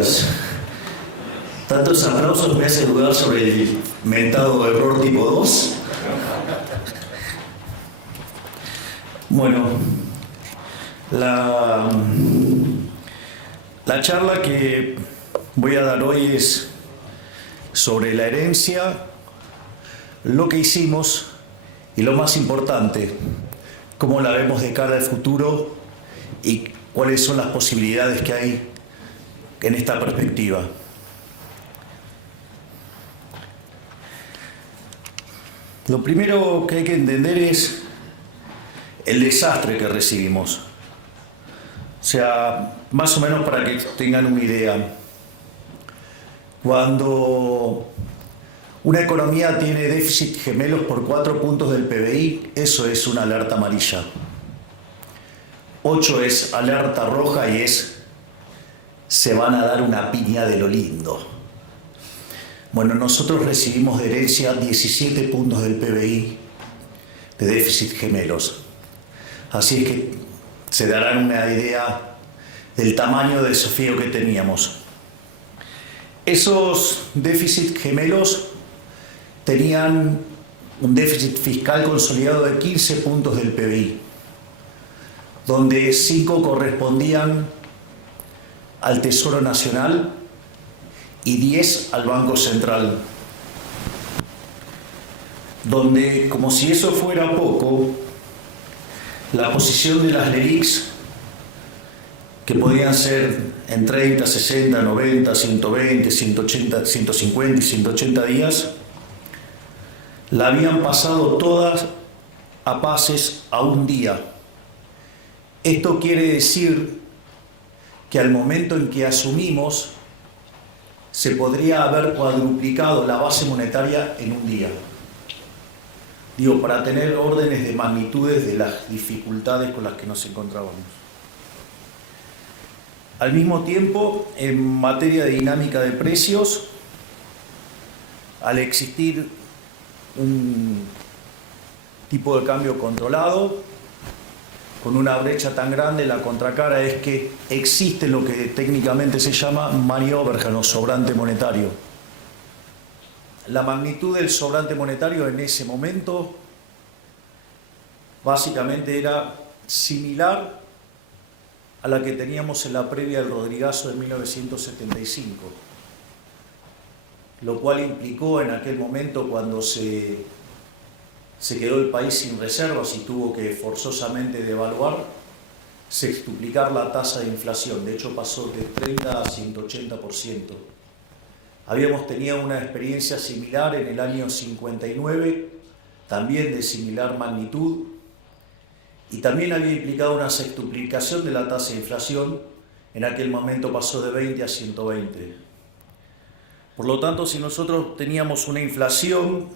gracias. Tantos aplausos me hacen dudar sobre el mentado error tipo 2. Bueno, la charla que voy a dar hoy es sobre la herencia, lo que hicimos y lo más importante, cómo la vemos de cara al futuro y cuáles son las posibilidades que hay en esta perspectiva. Lo primero que hay que entender es el desastre que recibimos. O sea, más o menos para que tengan una idea. Cuando una economía tiene déficit gemelos por 4 puntos del PBI, eso es una alerta amarilla. 8 es alerta roja y se van a dar una piña de lo lindo. Bueno, nosotros recibimos de herencia 17 puntos del PBI de déficit gemelos. Así es que se darán una idea del tamaño de desafío que teníamos. Esos déficit gemelos tenían un déficit fiscal consolidado de 15 puntos del PBI, donde 5 correspondían al Tesoro Nacional y 10 al Banco Central, donde, como si eso fuera poco, la posición de las LELIQs, que podían ser en 30, 60, 90, 120, 180, 150 y 180 días, la habían pasado todas a pases a un día. Esto quiere decir que al momento en que asumimos, se podría haber cuadruplicado la base monetaria en un día. Digo, para tener órdenes de magnitudes de las dificultades con las que nos encontrábamos. Al mismo tiempo, en materia de dinámica de precios, al existir un tipo de cambio controlado, con una brecha tan grande, la contracara es que existe lo que técnicamente se llama money overhang o sobrante monetario. La magnitud del sobrante monetario en ese momento básicamente era similar a la que teníamos en la previa del Rodrigazo de 1975, lo cual implicó en aquel momento, cuando se quedó el país sin reservas y tuvo que forzosamente devaluar, sextuplicar la tasa de inflación. De hecho, pasó de 30 a 180%. Habíamos tenido una experiencia similar en el año 59, también de similar magnitud, y también había implicado una sextuplicación de la tasa de inflación. En aquel momento pasó de 20 a 120. Por lo tanto, si nosotros teníamos una inflación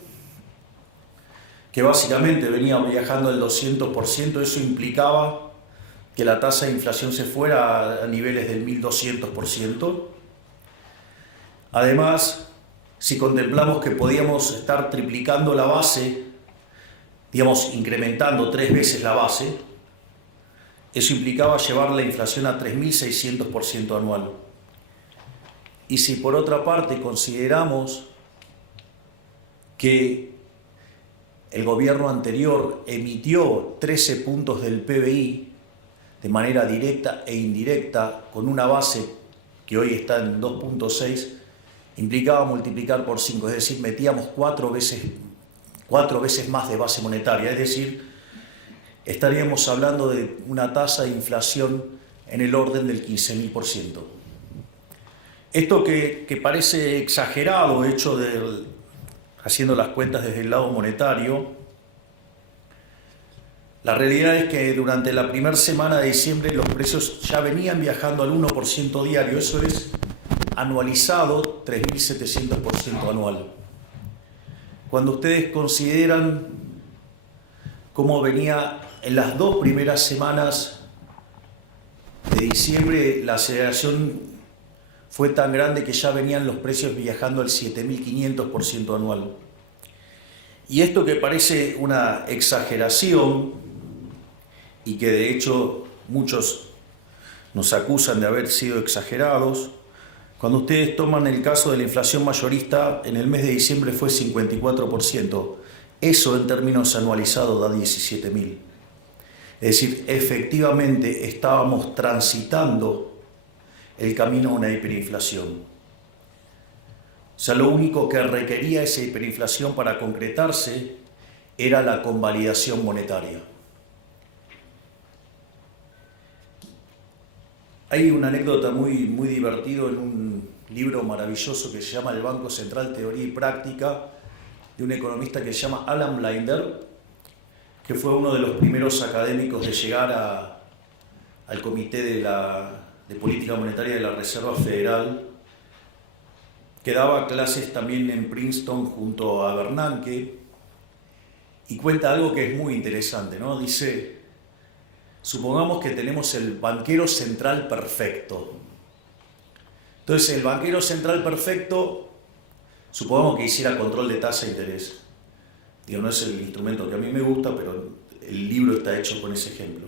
que básicamente venía viajando al 200%, eso implicaba que la tasa de inflación se fuera a niveles del 1200%. Además, si contemplamos que podíamos estar triplicando la base, digamos, incrementando 3 veces la base, eso implicaba llevar la inflación a 3600% anual. Y si por otra parte consideramos que el gobierno anterior emitió 13 puntos del PBI de manera directa e indirecta, con una base que hoy está en 2.6, implicaba multiplicar por 5, es decir, metíamos 4 veces más de base monetaria, es decir, estaríamos hablando de una tasa de inflación en el orden del 15.000%. Esto que parece exagerado, hecho haciendo las cuentas desde el lado monetario, la realidad es que durante la primera semana de diciembre los precios ya venían viajando al 1% diario, eso es anualizado 3.700% anual. Cuando ustedes consideran cómo venía en las 2 primeras semanas de diciembre, la aceleración fue tan grande que ya venían los precios viajando al 7.500% anual. Y esto, que parece una exageración y que de hecho muchos nos acusan de haber sido exagerados, Cuando ustedes toman el caso de la inflación mayorista, en el mes de diciembre fue 54%. Eso en términos anualizados da 17.000. Es decir, efectivamente estábamos transitando el camino a una hiperinflación. O sea, lo único que requería esa hiperinflación para concretarse era la convalidación monetaria. Hay una anécdota muy divertida en un libro maravilloso que se llama El Banco Central, Teoría y Práctica, de un economista que se llama Alan Blinder, que fue uno de los primeros académicos de llegar al Comité de Política Monetaria de la Reserva Federal, que daba clases también en Princeton junto a Bernanke, y cuenta algo que es muy interesante, ¿no? Dice, supongamos que tenemos el banquero central perfecto. Entonces, el banquero central perfecto, supongamos que hiciera control de tasa de interés. Digo, no es el instrumento que a mí me gusta, pero el libro está hecho con ese ejemplo.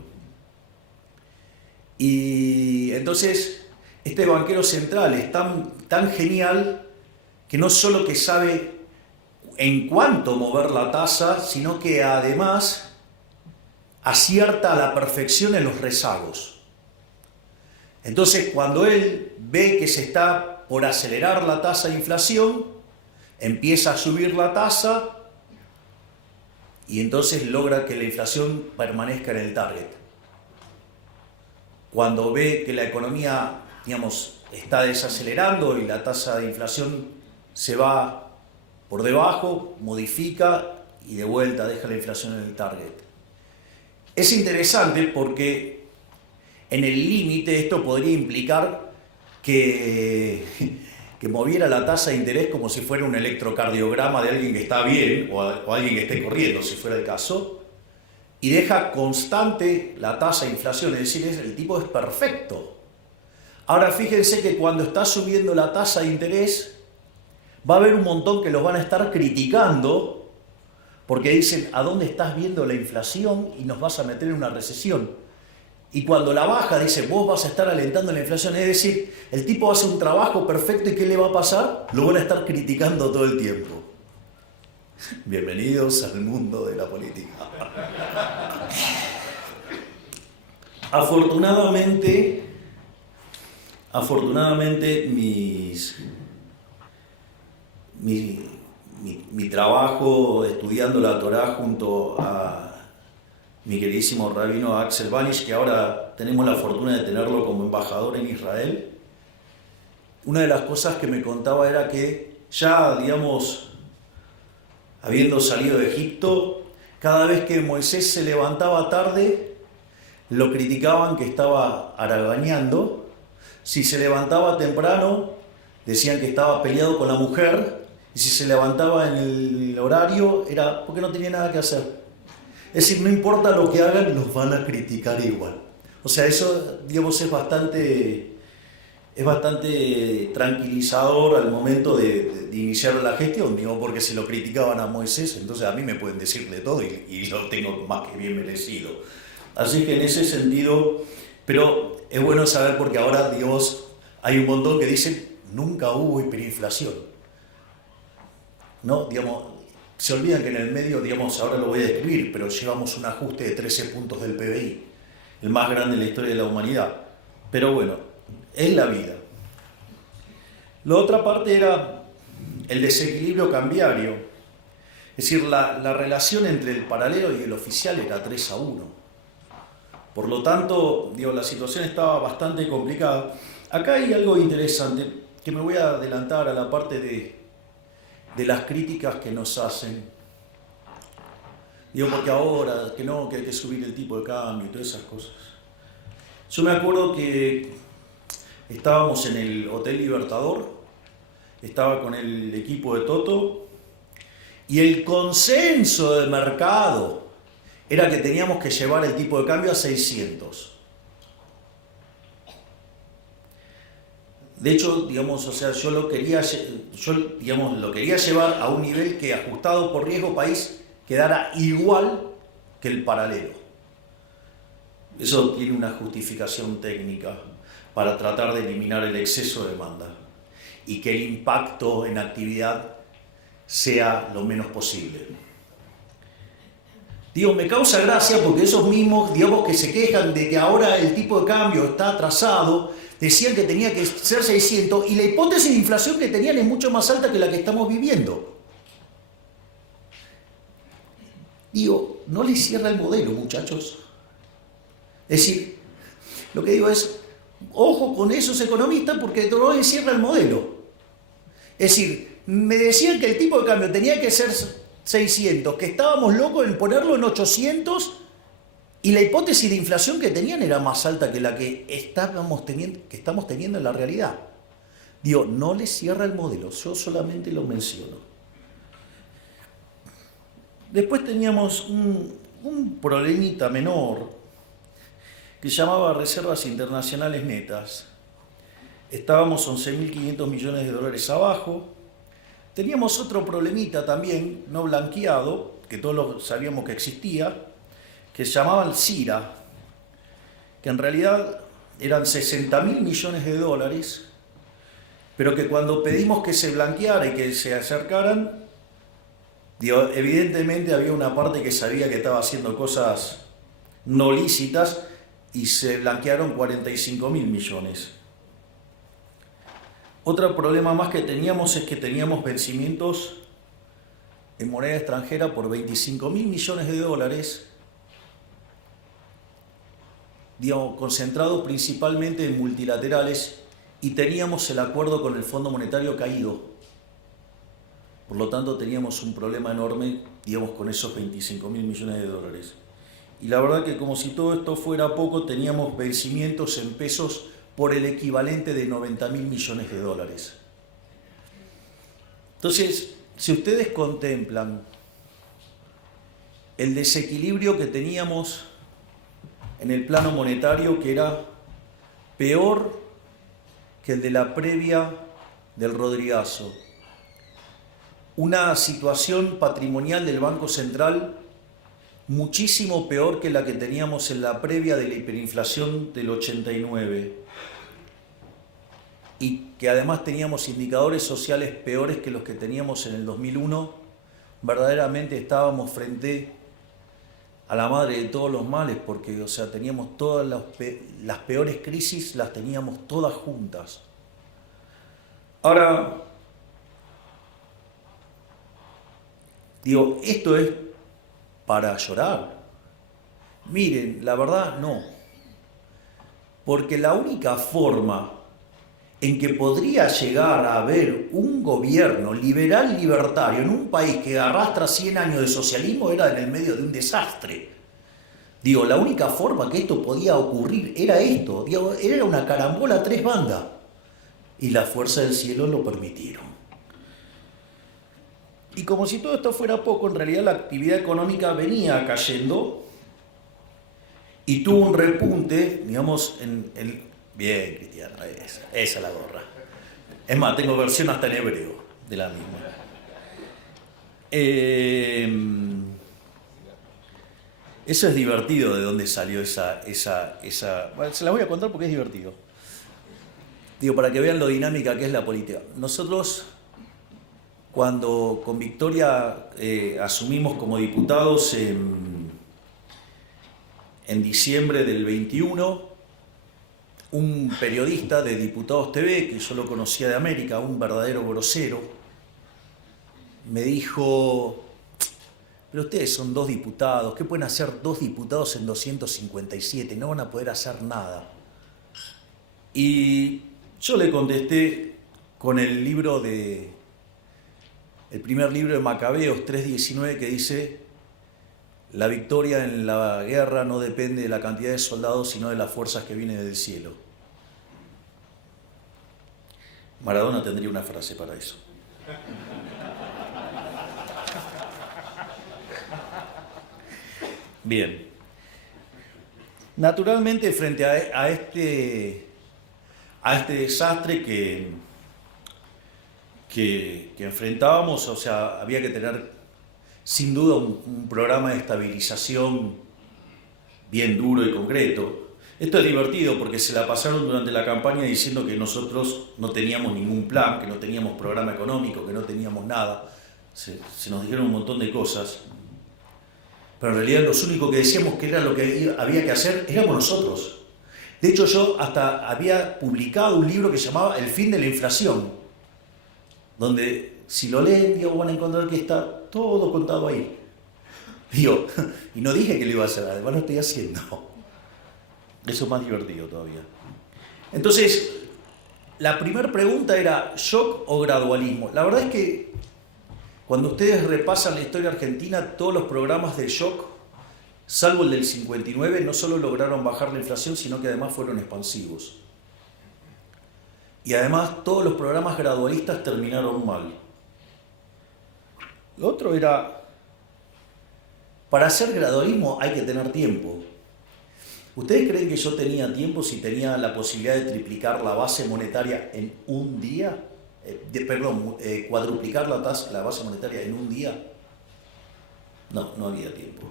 Y entonces, este banquero central es tan genial que no solo que sabe en cuánto mover la tasa, sino que además acierta a la perfección en los rezagos. Entonces, cuando él ve que se está por acelerar la tasa de inflación, empieza a subir la tasa y entonces logra que la inflación permanezca en el target. Cuando ve que la economía, digamos, está desacelerando y la tasa de inflación se va por debajo, modifica y de vuelta deja la inflación en el target. Es interesante porque en el límite esto podría implicar que moviera la tasa de interés como si fuera un electrocardiograma de alguien que está bien o alguien que esté corriendo, si fuera el caso, y deja constante la tasa de inflación, es decir, el tipo es perfecto. Ahora fíjense que cuando está subiendo la tasa de interés, va a haber un montón que los van a estar criticando porque dicen, ¿a dónde estás viendo la inflación y nos vas a meter en una recesión? Y cuando la baja, dice, vos vas a estar alentando la inflación. Es decir, el tipo hace un trabajo perfecto y ¿qué le va a pasar? Lo van a estar criticando todo el tiempo. Bienvenidos al mundo de la política. Afortunadamente mi trabajo estudiando la Torá junto a mi queridísimo rabino Axel Banish, que ahora tenemos la fortuna de tenerlo como embajador en Israel, una de las cosas que me contaba era que ya, digamos, habiendo salido de Egipto, cada vez que Moisés se levantaba tarde, lo criticaban que estaba haraganeando. Si se levantaba temprano, decían que estaba peleado con la mujer, y si se levantaba en el horario, era porque no tenía nada que hacer. Es decir, no importa lo que hagan, los van a criticar igual. O sea, eso, digamos, es bastante tranquilizador al momento de iniciar la gestión, digo, porque si lo criticaban a Moisés, entonces a mí me pueden decir de todo y lo tengo más que bien merecido. Así que en ese sentido, pero es bueno saber porque ahora, digamos, hay un montón que dicen, nunca hubo hiperinflación. ¿No? Digamos, se olvidan que en el medio, digamos, ahora lo voy a describir, pero llevamos un ajuste de 13 puntos del PBI, el más grande en la historia de la humanidad. Pero bueno, es la vida. La otra parte era el desequilibrio cambiario. Es decir, la relación entre el paralelo y el oficial era 3-1. Por lo tanto, digo, la situación estaba bastante complicada. Acá hay algo interesante, que me voy a adelantar a la parte de las críticas que nos hacen. Digo, porque ahora, que hay que subir el tipo de cambio y todas esas cosas. Yo me acuerdo que estábamos en el Hotel Libertador, estaba con el equipo de Toto, y el consenso de mercado era que teníamos que llevar el tipo de cambio a 600. De hecho, digamos, o sea, yo lo quería llevar a un nivel que, ajustado por riesgo país, quedara igual que el paralelo. Eso tiene una justificación técnica para tratar de eliminar el exceso de demanda. y que el impacto en actividad sea lo menos posible. Digo, me causa gracia porque esos mismos, digamos, que se quejan de que ahora el tipo de cambio está atrasado, decían que tenía que ser 600 y la hipótesis de inflación que tenían es mucho más alta que la que estamos viviendo. Digo, no les cierra el modelo, muchachos. Es decir, lo que digo es, ojo con esos economistas porque no les cierra el modelo. Es decir, me decían que el tipo de cambio tenía que ser 600, que estábamos locos en ponerlo en 800 y la hipótesis de inflación que tenían era más alta que la que estamos teniendo en la realidad. Digo, no les cierra el modelo, yo solamente lo menciono. Después teníamos un problemita menor que se llamaba reservas internacionales netas. Estábamos 11.500 millones de dólares abajo. Teníamos otro problemita también, no blanqueado, que todos sabíamos que existía, que se llamaba el CIRA, que en realidad eran 60.000 millones de dólares, pero que cuando pedimos que se blanqueara y que se acercaran, evidentemente había una parte que sabía que estaba haciendo cosas no lícitas y se blanquearon 45.000 millones. Otro problema más que teníamos es que teníamos vencimientos en moneda extranjera por 25.000 millones de dólares, digamos, concentrados principalmente en multilaterales, y teníamos el acuerdo con el Fondo Monetario caído. Por lo tanto, teníamos un problema enorme, digamos, con esos 25.000 millones de dólares. Y la verdad que como si todo esto fuera poco, teníamos vencimientos en pesos por el equivalente de 90.000 millones de dólares. Entonces, si ustedes contemplan el desequilibrio que teníamos en el plano monetario, que era peor que el de la previa del Rodrigazo, una situación patrimonial del Banco Central muchísimo peor que la que teníamos en la previa de la hiperinflación del 89, y que además teníamos indicadores sociales peores que los que teníamos en el 2001, verdaderamente estábamos frente a la madre de todos los males, porque, o sea, teníamos todas las peores crisis, las teníamos todas juntas. Ahora, digo, esto es para llorar. Miren, la verdad no. Porque la única forma en que podría llegar a haber un gobierno liberal libertario en un país que arrastra 100 años de socialismo era en el medio de un desastre. Digo, la única forma que esto podía ocurrir era esto. Digo, era una carambola a tres bandas. Y la fuerza del cielo lo permitieron. Y como si todo esto fuera poco, en realidad la actividad económica venía cayendo y tuvo un repunte, digamos, en el... Bien, Cristiano, esa es la gorra. Es más, tengo versión hasta en hebreo de la misma. Eso es divertido, de dónde salió esa... Bueno, se la voy a contar porque es divertido. Digo, para que vean lo dinámica que es la política. Nosotros, cuando con Victoria asumimos como diputados en diciembre del 21, un periodista de Diputados TV, que yo lo conocía de América, un verdadero grosero, me dijo: pero ustedes son 2 diputados, ¿qué pueden hacer 2 diputados en 257? No van a poder hacer nada. Y yo le contesté con el primer libro de Macabeos 3:19, que dice: la victoria en la guerra no depende de la cantidad de soldados, sino de las fuerzas que vienen del cielo. Maradona tendría una frase para eso. Bien. Naturalmente, frente a este desastre que enfrentábamos, o sea, había que tener sin duda un programa de estabilización bien duro y concreto. Esto es divertido porque se la pasaron durante la campaña diciendo que nosotros no teníamos ningún plan, que no teníamos programa económico, que no teníamos nada. Se nos dijeron un montón de cosas. Pero en realidad los únicos que decíamos que era lo que había que hacer éramos nosotros. De hecho, yo hasta había publicado un libro que se llamaba El fin de la inflación, donde si lo leen, digo, van a encontrar que está todo contado ahí. Digo, y no dije que lo iba a hacer, además lo estoy haciendo. Eso es más divertido todavía. Entonces, la primera pregunta era, ¿shock o gradualismo? La verdad es que cuando ustedes repasan la historia argentina, todos los programas de shock, salvo el del 59, no solo lograron bajar la inflación, sino que además fueron expansivos. Y además todos los programas gradualistas terminaron mal. Lo otro era, para hacer gradualismo hay que tener tiempo. ¿Ustedes creen que yo tenía tiempo si tenía la posibilidad de triplicar la base monetaria en un día? Cuadruplicar la base monetaria en un día. No, no había tiempo.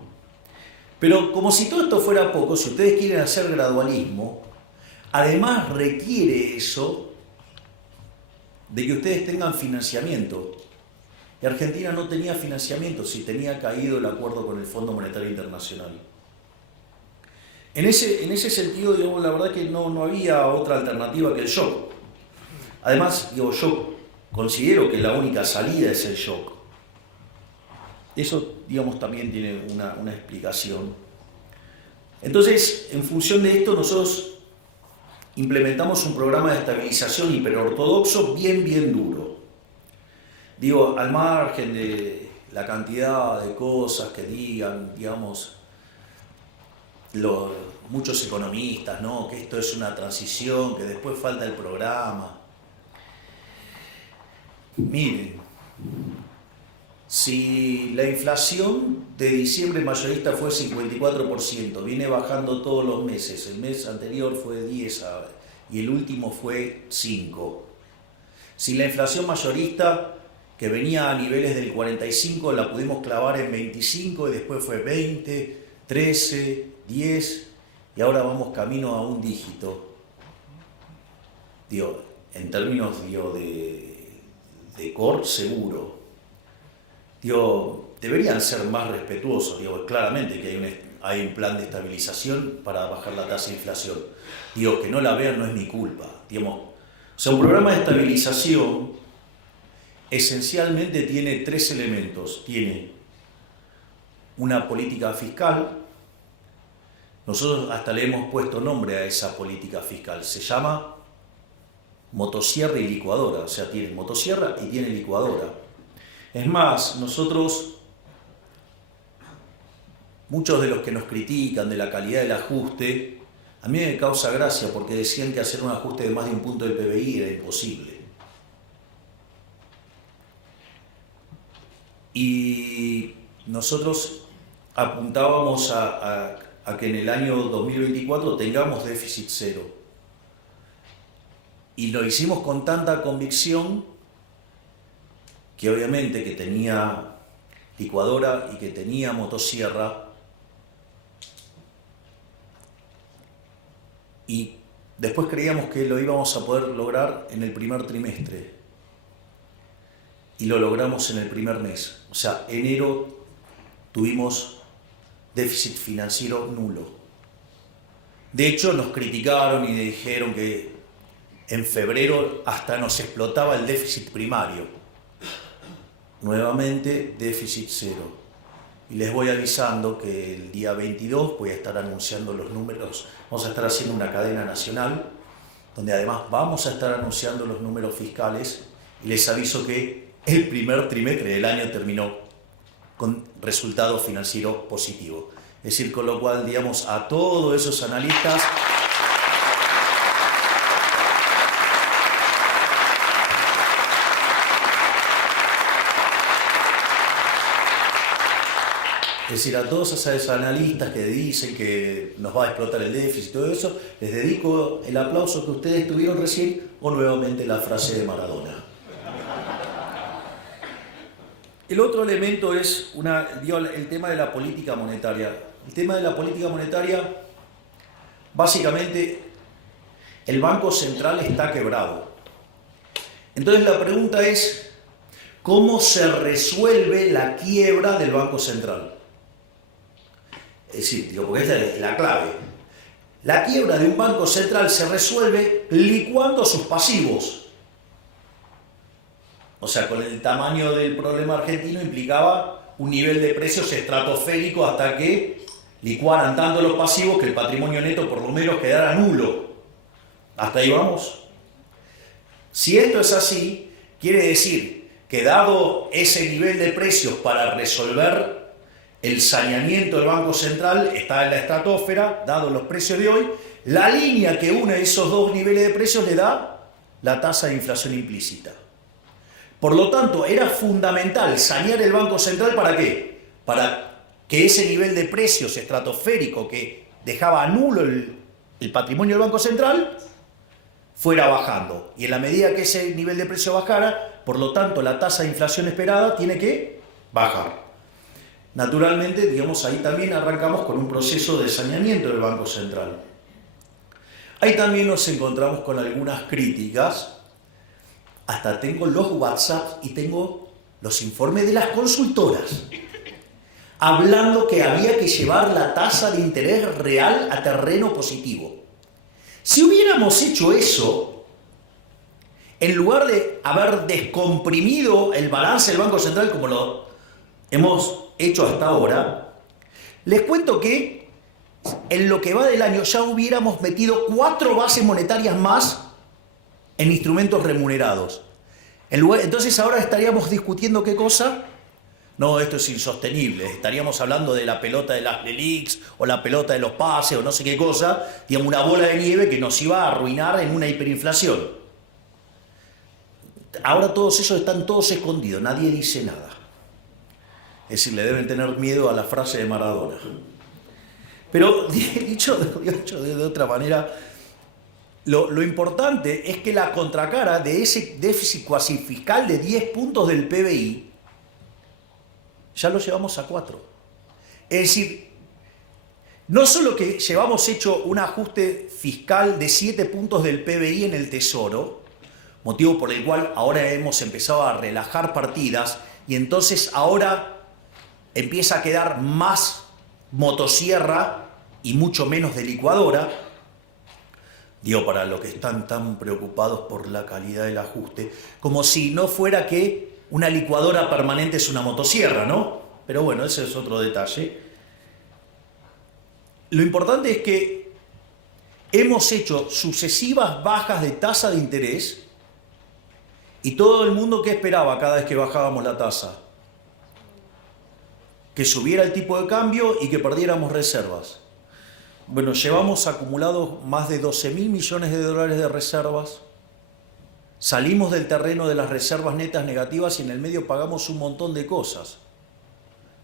Pero como si todo esto fuera poco, si ustedes quieren hacer gradualismo, además requiere eso de que ustedes tengan financiamiento. Y Argentina no tenía financiamiento si tenía caído el acuerdo con el Fondo Monetario Internacional. En ese sentido, digamos, la verdad que no había otra alternativa que el shock. Además, digo, yo considero que la única salida es el shock. Eso, digamos, también tiene una explicación. Entonces, en función de esto, nosotros implementamos un programa de estabilización hiperortodoxo bien duro. Digo, al margen de la cantidad de cosas que digan, digamos, muchos economistas, ¿no? Que esto es una transición, que después falta el programa. Miren, si la inflación de diciembre mayorista fue 54%, viene bajando todos los meses, el mes anterior fue 10 y el último fue 5. Si la inflación mayorista, que venía a niveles del 45, la pudimos clavar en 25 y después fue 20, 13, 10 y ahora vamos camino a un dígito. Digo, en términos de core seguro. Digo, deberían ser más respetuosos. Digo, claramente que hay un plan de estabilización para bajar la tasa de inflación. Digo, que no la vean no es mi culpa. Digamos, o sea, un programa de estabilización esencialmente tiene 3 elementos. Tiene una política fiscal. Nosotros hasta le hemos puesto nombre a esa política fiscal. Se llama motosierra y licuadora. O sea, tiene motosierra y tiene licuadora. Es más, nosotros, muchos de los que nos critican de la calidad del ajuste, a mí me causa gracia porque decían que hacer un ajuste de más de un punto del PBI era imposible. Y nosotros apuntábamos a que en el año 2024 tengamos déficit cero. Y lo hicimos con tanta convicción que obviamente que tenía licuadora y que tenía motosierra. Y después creíamos que lo íbamos a poder lograr en el primer trimestre. Y lo logramos en el primer mes. O sea, enero tuvimos déficit financiero nulo. De hecho, nos criticaron y dijeron que en febrero hasta nos explotaba el déficit primario. Nuevamente, déficit cero. Y les voy avisando que el día 22 voy a estar anunciando los números. Vamos a estar haciendo una cadena nacional, donde además vamos a estar anunciando los números fiscales. Y les aviso que el primer trimestre del año terminó con resultado financiero positivo. Es decir, con lo cual, digamos, a todos esos analistas es decir, a todos esos analistas que dicen que nos va a explotar el déficit y todo eso, les dedico el aplauso que ustedes tuvieron recién o nuevamente la frase de Maradona. El otro elemento es el tema de la política monetaria. El tema de la política monetaria, básicamente el Banco Central está quebrado. Entonces la pregunta es, ¿cómo se resuelve la quiebra del Banco Central? Es decir, porque esta es la clave. La quiebra de un banco central se resuelve licuando sus pasivos. O sea, con el tamaño del problema argentino implicaba un nivel de precios estratosférico hasta que licuaran tanto los pasivos que el patrimonio neto por lo menos quedara nulo. ¿Hasta ahí vamos? Si esto es así, quiere decir que dado ese nivel de precios para resolver el saneamiento del Banco Central está en la estratosfera, dado los precios de hoy, la línea que une esos dos niveles de precios le da la tasa de inflación implícita. Por lo tanto, era fundamental sanear el Banco Central ¿para qué? Para que ese nivel de precios estratosférico que dejaba nulo el patrimonio del Banco Central fuera bajando. Y en la medida que ese nivel de precio bajara, por lo tanto, la tasa de inflación esperada tiene que bajar. Naturalmente, digamos, ahí también arrancamos con un proceso de saneamiento del Banco Central. Ahí también nos encontramos con algunas críticas. Hasta tengo los WhatsApp y tengo los informes de las consultoras hablando que había que llevar la tasa de interés real a terreno positivo. Si hubiéramos hecho eso, en lugar de haber descomprimido el balance del Banco Central como lo hemos hecho hasta ahora, les cuento que en lo que va del año ya hubiéramos metido 4 bases monetarias más en instrumentos remunerados. Entonces ahora estaríamos discutiendo ¿qué cosa? No, esto es insostenible. Estaríamos hablando de la pelota de las LELIQs o la pelota de los pases o no sé qué cosa, digamos una bola de nieve que nos iba a arruinar en una hiperinflación. Ahora todos esos están todos escondidos, nadie dice nada. Es decir, le deben tener miedo a la frase de Maradona. Pero dicho de otra manera, lo importante es que la contracara de ese déficit cuasi fiscal de 10 puntos del PBI ya lo llevamos a 4. Es decir, no solo que llevamos hecho un ajuste fiscal de 7 puntos del PBI en el Tesoro, motivo por el cual ahora hemos empezado a relajar partidas y entonces ahora empieza a quedar más motosierra y mucho menos de licuadora. Digo, para los que están tan preocupados por la calidad del ajuste, como si no fuera que una licuadora permanente es una motosierra, ¿no? Pero bueno, ese es otro detalle. Lo importante es que hemos hecho sucesivas bajas de tasa de interés y todo el mundo ¿qué esperaba cada vez que bajábamos la tasa? Que subiera el tipo de cambio y que perdiéramos reservas. Bueno, llevamos acumulados más de 12.000 millones de dólares de reservas. Salimos del terreno de las reservas netas negativas y en el medio pagamos un montón de cosas.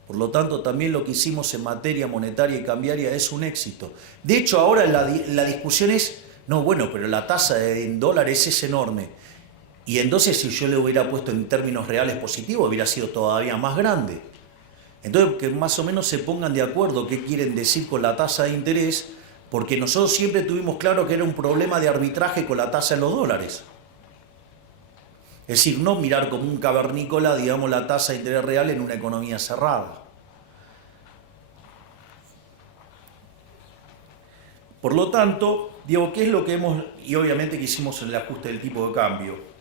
Por lo tanto, también lo que hicimos en materia monetaria y cambiaria es un éxito. De hecho, ahora la discusión es, no, bueno, pero la tasa en dólares es enorme. Y entonces si yo le hubiera puesto en términos reales positivos, hubiera sido todavía más grande. Entonces, que más o menos se pongan de acuerdo qué quieren decir con la tasa de interés, porque nosotros siempre tuvimos claro que era un problema de arbitraje con la tasa en los dólares. Es decir, no mirar como un cavernícola, digamos, la tasa de interés real en una economía cerrada. Por lo tanto, digo, ¿qué es lo que hemos, y obviamente que hicimos en el ajuste del tipo de cambio?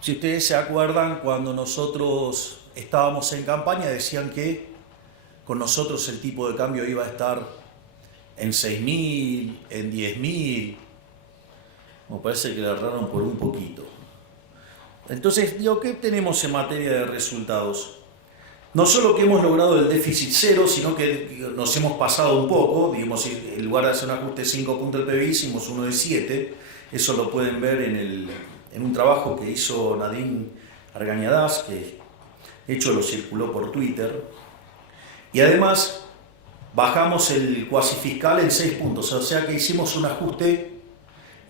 Si ustedes se acuerdan, cuando nosotros estábamos en campaña, decían que con nosotros el tipo de cambio iba a estar en 6.000, en 10.000. Me parece que le erraron por un poquito. Entonces, digo, ¿qué tenemos en materia de resultados? No solo que hemos logrado el déficit cero, sino que nos hemos pasado un poco. Digamos, en lugar de hacer un ajuste de 5 puntos del PBI, hicimos uno de 7. Eso lo pueden ver en un trabajo que hizo Nadine Argañadás, que de hecho lo circuló por Twitter. Y además, bajamos el cuasi fiscal en 6 puntos, o sea que hicimos un ajuste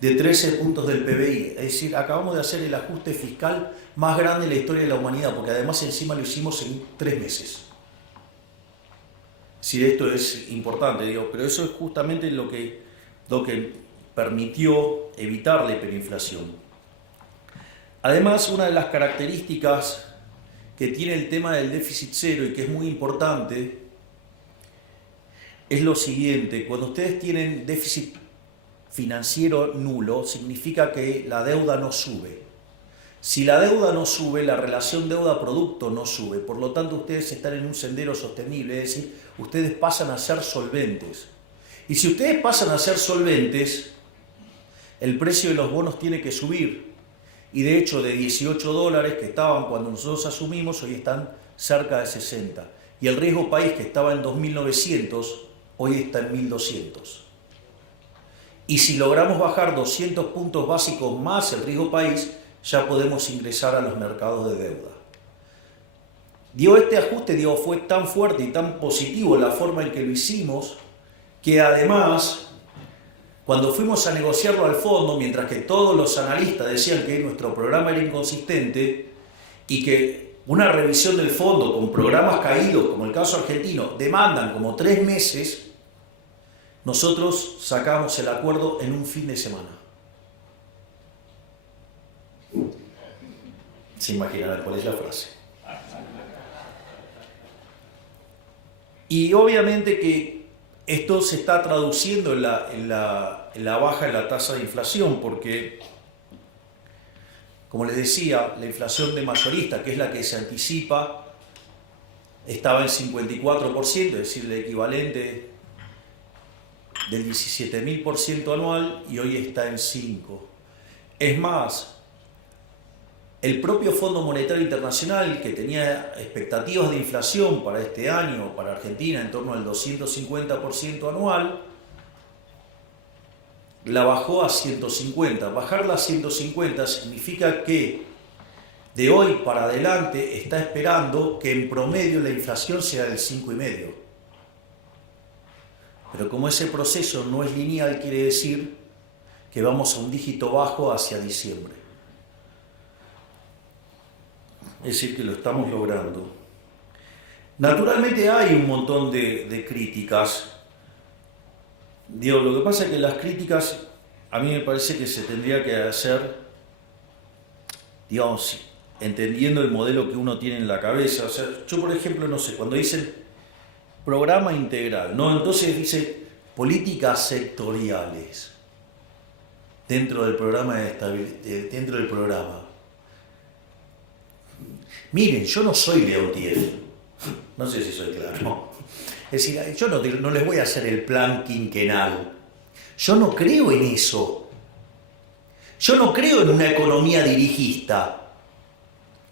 de 13 puntos del PBI. Es decir, acabamos de hacer el ajuste fiscal más grande en la historia de la humanidad, porque además encima lo hicimos en 3 meses. Sí, esto es importante, digo, pero eso es justamente lo que permitió evitar la hiperinflación. Además, una de las características que tiene el tema del déficit cero y que es muy importante es lo siguiente: cuando ustedes tienen déficit financiero nulo, significa que la deuda no sube. Si la deuda no sube, la relación deuda-producto no sube. Por lo tanto, ustedes están en un sendero sostenible, es decir, ustedes pasan a ser solventes. Y si ustedes pasan a ser solventes, el precio de los bonos tiene que subir. Y de hecho, de $18 que estaban cuando nosotros asumimos, hoy están cerca de 60. Y el riesgo país, que estaba en 2.900, hoy está en 1.200. Y si logramos bajar 200 puntos básicos más el riesgo país, ya podemos ingresar a los mercados de deuda. Este ajuste fue tan fuerte y tan positivo la forma en que lo hicimos, que además, cuando fuimos a negociarlo al fondo, mientras que todos los analistas decían que nuestro programa era inconsistente y que una revisión del fondo con programas caídos, como el caso argentino, demandan como 3 meses, nosotros sacamos el acuerdo en un fin de semana. Se imaginarán cuál es la frase. Y obviamente que esto se está traduciendo en la baja de la tasa de inflación, porque, como les decía, la inflación de mayorista, que es la que se anticipa, estaba en 54%, es decir, el equivalente del 17.000% anual, y hoy está en 5%. Es más, el propio Fondo Monetario Internacional, que tenía expectativas de inflación para este año, para Argentina, en torno al 250% anual, la bajó a 150. Bajarla a 150 significa que de hoy para adelante está esperando que en promedio la inflación sea del 5,5. Pero como ese proceso no es lineal, quiere decir que vamos a un dígito bajo hacia diciembre. Es decir, que lo estamos logrando. Naturalmente hay un montón de críticas. Lo que pasa es que las críticas, a mí me parece que se tendría que hacer, entendiendo el modelo que uno tiene en la cabeza. O sea, yo, por ejemplo, no sé, cuando dicen programa integral, ¿no? Entonces dice políticas sectoriales dentro del programa dentro del programa. Miren, yo no soy Leontiev, no sé si soy claro. Es decir, yo no les voy a hacer el plan quinquenal. Yo no creo en eso. Yo no creo en una economía dirigista.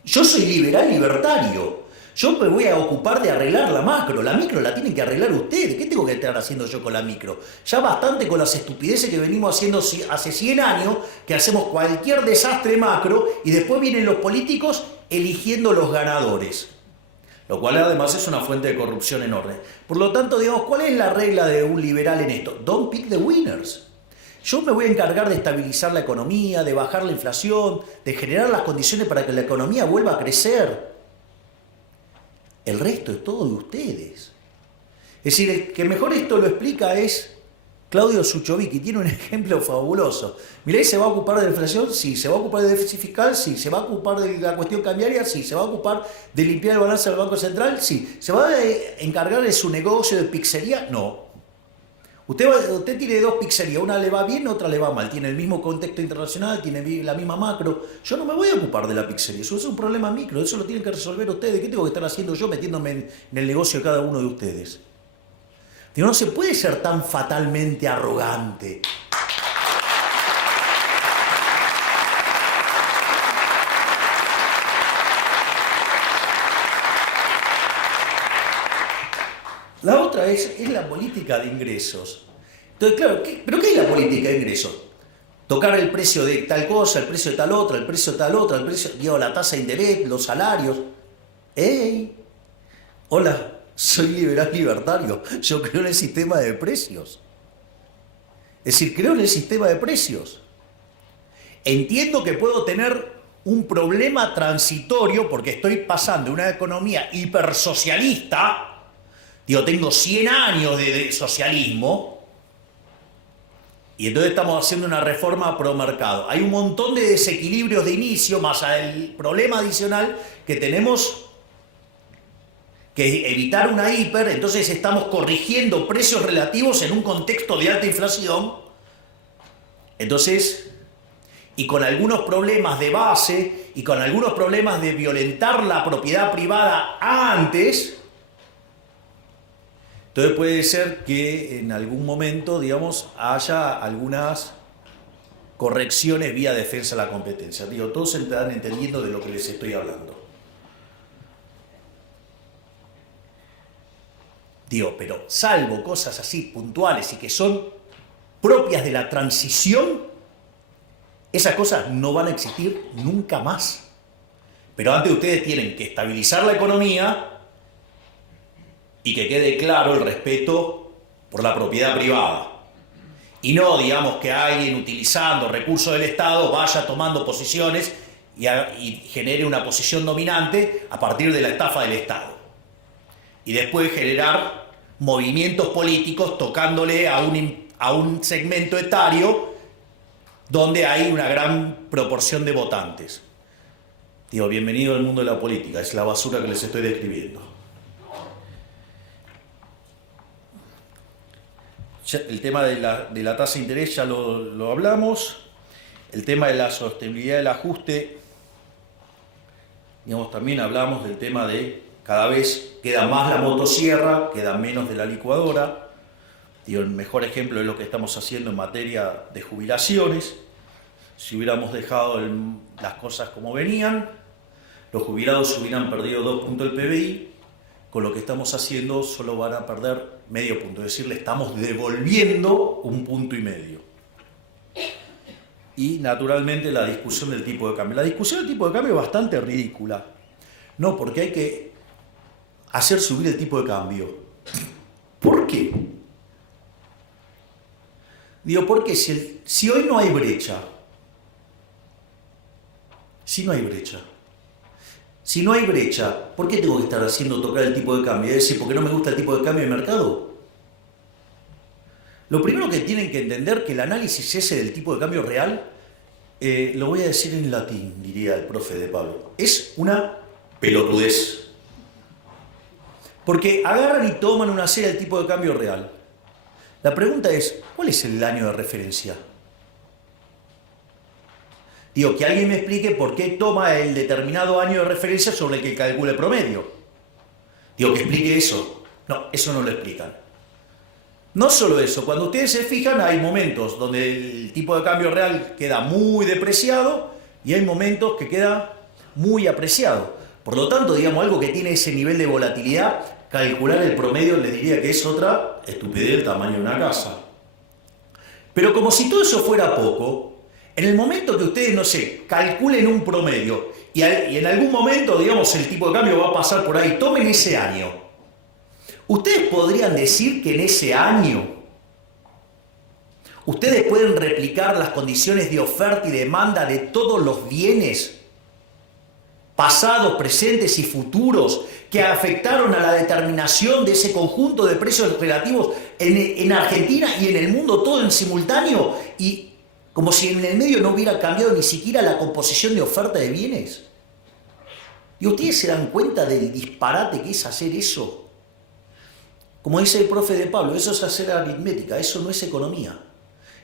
Yo soy liberal libertario. Yo me voy a ocupar de arreglar la macro. La micro la tienen que arreglar ustedes. ¿Qué tengo que estar haciendo yo con la micro? Ya bastante con las estupideces que venimos haciendo hace 100 años, que hacemos cualquier desastre macro y después vienen los políticos eligiendo los ganadores. Lo cual además es una fuente de corrupción enorme. Por lo tanto, ¿cuál es la regla de un liberal en esto? Don't pick the winners. Yo me voy a encargar de estabilizar la economía, de bajar la inflación, de generar las condiciones para que la economía vuelva a crecer. El resto es todo de ustedes. Es decir, el que mejor esto lo explica es Claudio Suchovicki. Tiene un ejemplo fabuloso. Milei se va a ocupar de la inflación, sí. Se va a ocupar del déficit fiscal, sí. Se va a ocupar de la cuestión cambiaria, sí. Se va a ocupar de limpiar el balance del Banco Central, sí. ¿Se va a encargar de su negocio de pizzería? No. Usted tiene 2 pizzerías, una le va bien, otra le va mal. Tiene el mismo contexto internacional, tiene la misma macro. Yo no me voy a ocupar de la pizzería, eso es un problema micro, eso lo tienen que resolver ustedes. ¿Qué tengo que estar haciendo yo metiéndome en el negocio de cada uno de ustedes? No se puede ser tan fatalmente arrogante. La otra es la política de ingresos. Entonces, claro, ¿pero qué es la política de ingresos? Tocar el precio de tal cosa, el precio de tal otra, el precio de tal otra, el precio, la tasa de interés, los salarios. ¡Ey! Hola, soy liberal libertario. Yo creo en el sistema de precios. Es decir, creo en el sistema de precios. Entiendo que puedo tener un problema transitorio porque estoy pasando de una economía hipersocialista, Digo, tengo 100 años de socialismo y entonces estamos haciendo una reforma pro mercado. Hay un montón de desequilibrios de inicio, más el problema adicional que tenemos que evitar una hiper, entonces estamos corrigiendo precios relativos en un contexto de alta inflación. Entonces, y con algunos problemas de base y con algunos problemas de violentar la propiedad privada antes, entonces puede ser que en algún momento, digamos, haya algunas correcciones vía defensa de la competencia. Digo, todos están entendiendo de lo que les estoy hablando. Digo, pero salvo cosas así puntuales y que son propias de la transición, esas cosas no van a existir nunca más. Pero antes ustedes tienen que estabilizar la economía y que quede claro el respeto por la propiedad privada. Y no, digamos, que alguien utilizando recursos del Estado vaya tomando posiciones y genere una posición dominante a partir de la estafa del Estado. Y después generar movimientos políticos tocándole a un segmento etario donde hay una gran proporción de votantes. Digo, bienvenido al mundo de la política, es la basura que les estoy describiendo. El tema de la tasa de interés ya lo hablamos. El tema de la sostenibilidad del ajuste, digamos, también hablamos del tema de cada vez queda más la motosierra, queda menos de la licuadora. Digo, el mejor ejemplo es lo que estamos haciendo en materia de jubilaciones. Si hubiéramos dejado las cosas como venían, los jubilados hubieran perdido 2 puntos del PBI. Con lo que estamos haciendo solo van a perder medio punto, es decir, le estamos devolviendo 1,5 puntos. Y naturalmente la discusión del tipo de cambio. La discusión del tipo de cambio es bastante ridícula. No, porque hay que hacer subir el tipo de cambio. ¿Por qué? Digo, porque si hoy no hay brecha, si no hay brecha, ¿por qué tengo que estar haciendo tocar el tipo de cambio? Es decir, ¿porque no me gusta el tipo de cambio de mercado? Lo primero que tienen que entender que el análisis ese del tipo de cambio real, lo voy a decir en latín, diría el profe de Pablo, es una pelotudez. Porque agarran y toman una serie del tipo de cambio real. La pregunta es, ¿cuál es el año de referencia? Digo, que alguien me explique por qué toma el determinado año de referencia sobre el que calcula el promedio. Digo, que explique eso. No, eso no lo explican. No solo eso, cuando ustedes se fijan hay momentos donde el tipo de cambio real queda muy depreciado y hay momentos que queda muy apreciado. Por lo tanto, digamos, algo que tiene ese nivel de volatilidad, calcular el promedio les diría que es otra estupidez del tamaño de una casa. Pero como si todo eso fuera poco, en el momento que ustedes, no sé, calculen un promedio y en algún momento, digamos, el tipo de cambio va a pasar por ahí, tomen ese año. Ustedes podrían decir que en ese año ustedes pueden replicar las condiciones de oferta y demanda de todos los bienes pasados, presentes y futuros que afectaron a la determinación de ese conjunto de precios relativos en Argentina y en el mundo todo en simultáneo, y como si en el medio no hubiera cambiado ni siquiera la composición de oferta de bienes. ¿Y ustedes se dan cuenta del disparate que es hacer eso? Como dice el profe de Pablo, eso es hacer aritmética, eso no es economía.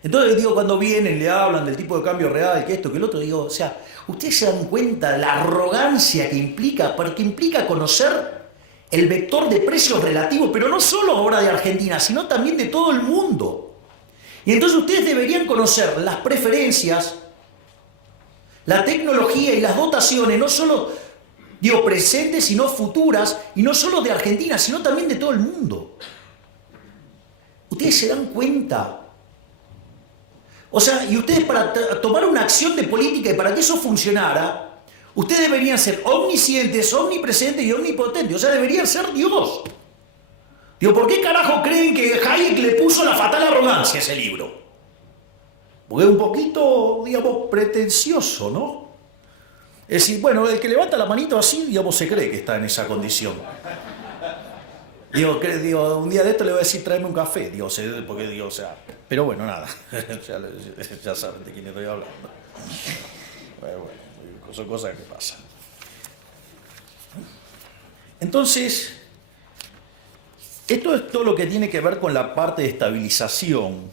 Entonces digo, cuando vienen, le hablan del tipo de cambio real, que esto, que el otro, digo, o sea, ustedes se dan cuenta de la arrogancia que implica, porque implica conocer el vector de precios relativos, pero no solo ahora de Argentina, sino también de todo el mundo. Y entonces ustedes deberían conocer las preferencias, la tecnología y las dotaciones, no solo, digo, presentes, sino futuras, y no solo de Argentina, sino también de todo el mundo. Ustedes se dan cuenta. O sea, y ustedes para tomar una acción de política y para que eso funcionara, ustedes deberían ser omniscientes, omnipresentes y omnipotentes. O sea, deberían ser Dios. Digo, ¿por qué carajo creen que Hayek le puso La fatal arrogancia a ese libro? Porque es un poquito, digamos, pretencioso, ¿no? Es decir, bueno, el que levanta la manito así, digamos, se cree que está en esa condición. Digo, un día de esto le voy a decir tráeme un café, digo, porque digo, o sea, pero bueno, nada, ya saben de quién estoy hablando. Bueno, son cosas que pasan. Entonces, esto es todo lo que tiene que ver con la parte de estabilización.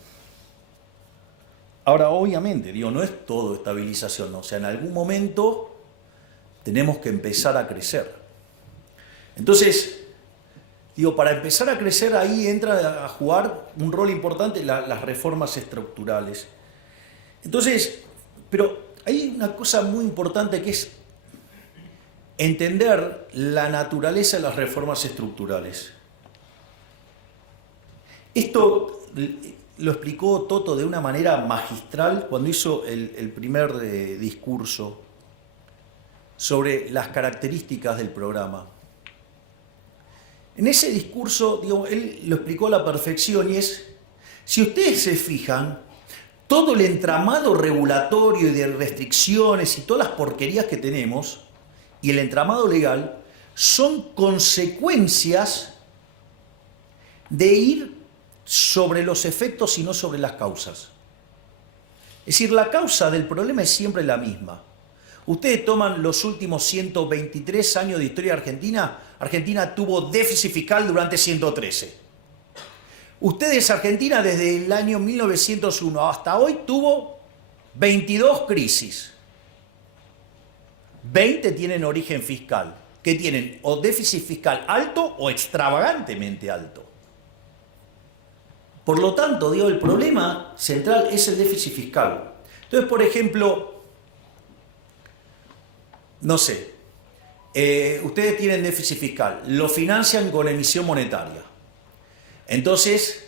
Ahora, obviamente, digo, no es todo estabilización, ¿no? O sea, en algún momento tenemos que empezar a crecer. Entonces, digo, para empezar a crecer ahí entra a jugar un rol importante las reformas estructurales. Entonces, pero hay una cosa muy importante que es entender la naturaleza de las reformas estructurales. Esto lo explicó Toto de una manera magistral cuando hizo el primer discurso sobre las características del programa. En ese discurso, digo, él lo explicó a la perfección y es, si ustedes se fijan, todo el entramado regulatorio y de restricciones y todas las porquerías que tenemos y el entramado legal son consecuencias de ir sobre los efectos y no sobre las causas. Es decir, la causa del problema es siempre la misma. Ustedes toman los últimos 123 años de historia argentina, Argentina tuvo déficit fiscal durante 113. Ustedes, Argentina, desde el año 1901 hasta hoy tuvo 22 crisis. 20 tienen origen fiscal, que tienen o déficit fiscal alto o extravagantemente alto. Por lo tanto, digo, el problema central es el déficit fiscal. Entonces, por ejemplo, no sé, ustedes tienen déficit fiscal, lo financian con emisión monetaria. Entonces,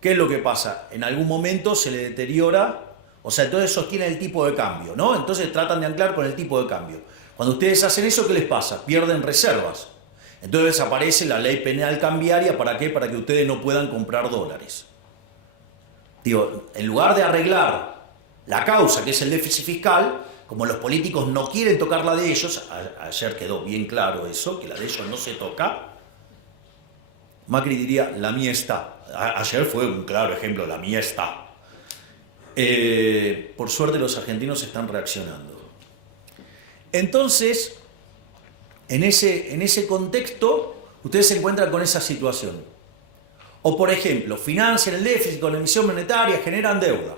¿qué es lo que pasa? En algún momento se le deteriora, o sea, entonces sostienen el tipo de cambio, ¿no? Entonces tratan de anclar con el tipo de cambio. Cuando ustedes hacen eso, ¿qué les pasa? Pierden reservas. Entonces aparece la ley penal cambiaria, ¿para qué? Para que ustedes no puedan comprar dólares. Digo, en lugar de arreglar la causa, que es el déficit fiscal, como los políticos no quieren tocar la de ellos, ayer quedó bien claro eso, que la de ellos no se toca, Macri diría, la mía está. Ayer fue un claro ejemplo, la mía está. Por suerte los argentinos están reaccionando. Entonces, en ese contexto, ustedes se encuentran con esa situación. O por ejemplo, financian el déficit con la emisión monetaria, generan deuda.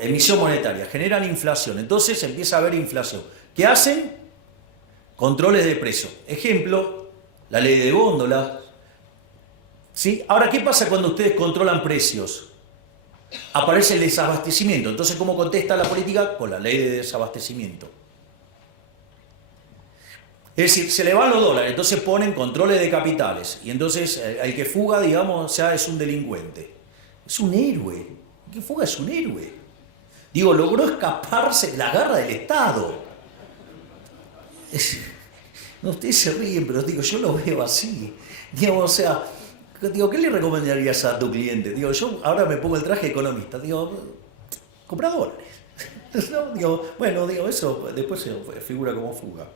Emisión monetaria, generan inflación. Entonces empieza a haber inflación. ¿Qué hacen? Controles de precios. Ejemplo, la ley de góndolas. ¿Sí? Ahora, ¿qué pasa cuando ustedes controlan precios? Aparece el desabastecimiento. Entonces, ¿cómo contesta la política? Con la ley de desabastecimiento. Es decir, se le van los dólares, entonces ponen controles de capitales. Y entonces el que fuga, digamos, ya es un delincuente. Es un héroe. El que fuga es un héroe. Digo, logró escaparse de la garra del Estado. No, ustedes se ríen, pero digo, yo lo veo así. Digo, o sea, digo, ¿qué le recomendarías a tu cliente? Digo, yo ahora me pongo el traje de economista. Digo, compra dólares. ¿No? Digo, bueno, digo, eso después se figura como fuga.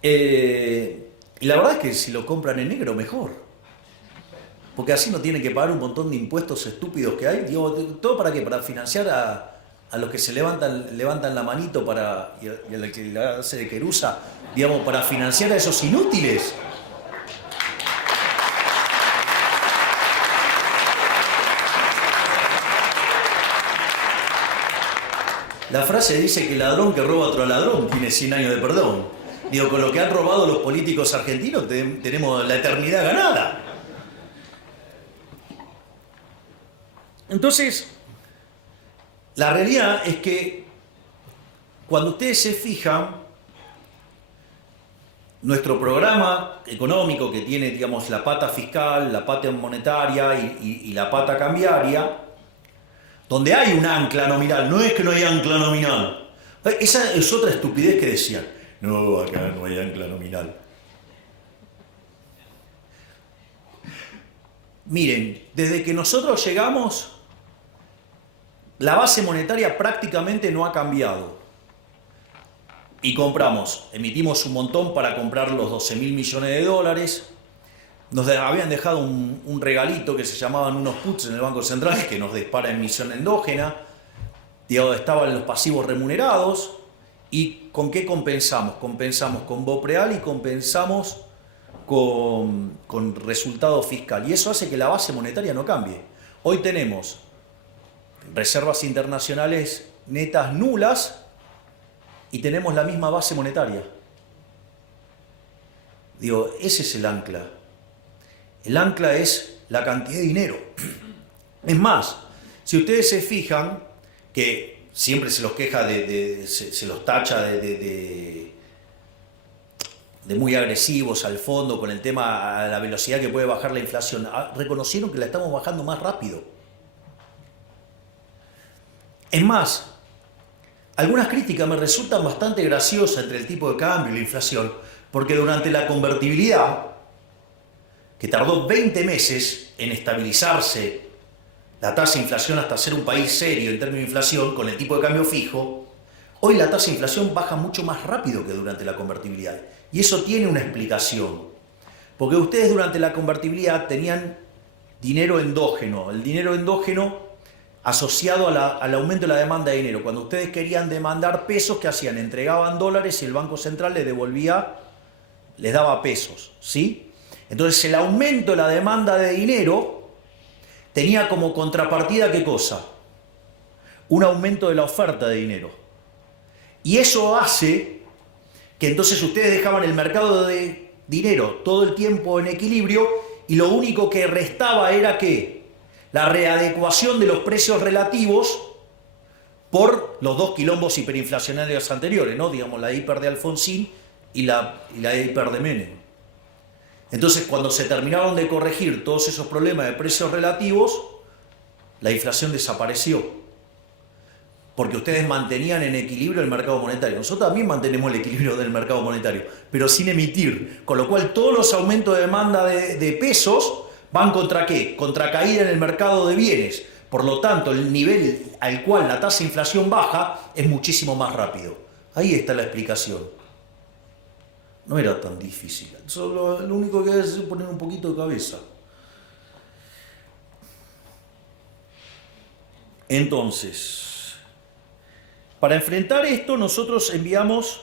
Y la verdad es que si lo compran en negro, mejor. Porque así no tienen que pagar un montón de impuestos estúpidos que hay. Digo, ¿todo para qué? Para financiar a los que se levantan la manito y a que le hace de querusa, digamos, para financiar a esos inútiles. La frase dice que el ladrón que roba a otro ladrón tiene 100 años de perdón. Digo, con lo que han robado los políticos argentinos tenemos la eternidad ganada. Entonces, la realidad es que cuando ustedes se fijan, nuestro programa económico que tiene, digamos, la pata fiscal, la pata monetaria y la pata cambiaria, donde hay un ancla nominal, no es que no hay ancla nominal. Esa es otra estupidez que decían. No, acá no hay ancla nominal. Miren, desde que nosotros llegamos, la base monetaria prácticamente no ha cambiado. y emitimos un montón para comprar los 12.000 millones de dólares. Nos habían dejado un regalito que se llamaban unos puts en el Banco Central que nos dispara emisión endógena. Estaban los pasivos remunerados. ¿Y con qué compensamos? Compensamos con BOPREAL y compensamos con resultado fiscal. Y eso hace que la base monetaria no cambie. Hoy tenemos reservas internacionales netas nulas y tenemos la misma base monetaria. Ese es el ancla. El ancla es la cantidad de dinero. Es más, si ustedes se fijan que siempre se los queja se los tacha de muy agresivos al fondo con el tema a la velocidad que puede bajar la inflación, reconocieron que la estamos bajando más rápido. Es más, algunas críticas me resultan bastante graciosas entre el tipo de cambio y la inflación, porque durante la convertibilidad, que tardó 20 meses en estabilizarse la tasa de inflación hasta ser un país serio en términos de inflación con el tipo de cambio fijo, hoy la tasa de inflación baja mucho más rápido que durante la convertibilidad. Y eso tiene una explicación. Porque ustedes durante la convertibilidad tenían dinero endógeno. El dinero endógeno asociado al aumento de la demanda de dinero. Cuando ustedes querían demandar pesos, ¿qué hacían? Entregaban dólares y el Banco Central les daba pesos, ¿sí? Entonces el aumento de la demanda de dinero tenía como contrapartida, ¿qué cosa? Un aumento de la oferta de dinero. Y eso hace que entonces ustedes dejaban el mercado de dinero todo el tiempo en equilibrio y lo único que restaba era ¿qué? La readecuación de los precios relativos por los dos quilombos hiperinflacionarios anteriores, ¿no? Digamos, la hiper de Alfonsín y la hiper de Menem. Entonces, cuando se terminaron de corregir todos esos problemas de precios relativos, la inflación desapareció. Porque ustedes mantenían en equilibrio el mercado monetario. Nosotros también mantenemos el equilibrio del mercado monetario, pero sin emitir. Con lo cual, todos los aumentos de demanda de pesos van contra ¿qué? Contra caída en el mercado de bienes. Por lo tanto, el nivel al cual la tasa de inflación baja es muchísimo más rápido. Ahí está la explicación. No era tan difícil. Solo lo único que hay es poner un poquito de cabeza. Entonces, para enfrentar esto, nosotros enviamos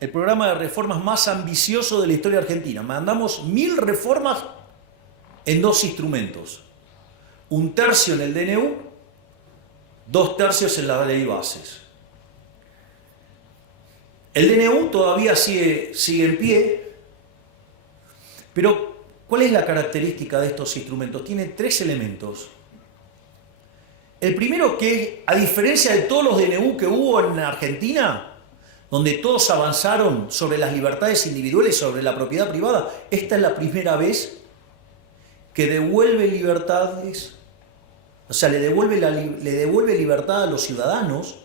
el programa de reformas más ambicioso de la historia argentina. Mandamos 1000 reformas en 2 instrumentos. 1/3 en el DNU, 2/3 en la ley bases. El DNU todavía sigue en pie, pero ¿cuál es la característica de estos instrumentos? Tiene 3 elementos. El primero, que a diferencia de todos los DNU que hubo en Argentina, donde todos avanzaron sobre las libertades individuales, sobre la propiedad privada, esta es la primera vez que devuelve libertades, o sea, le devuelve libertad a los ciudadanos.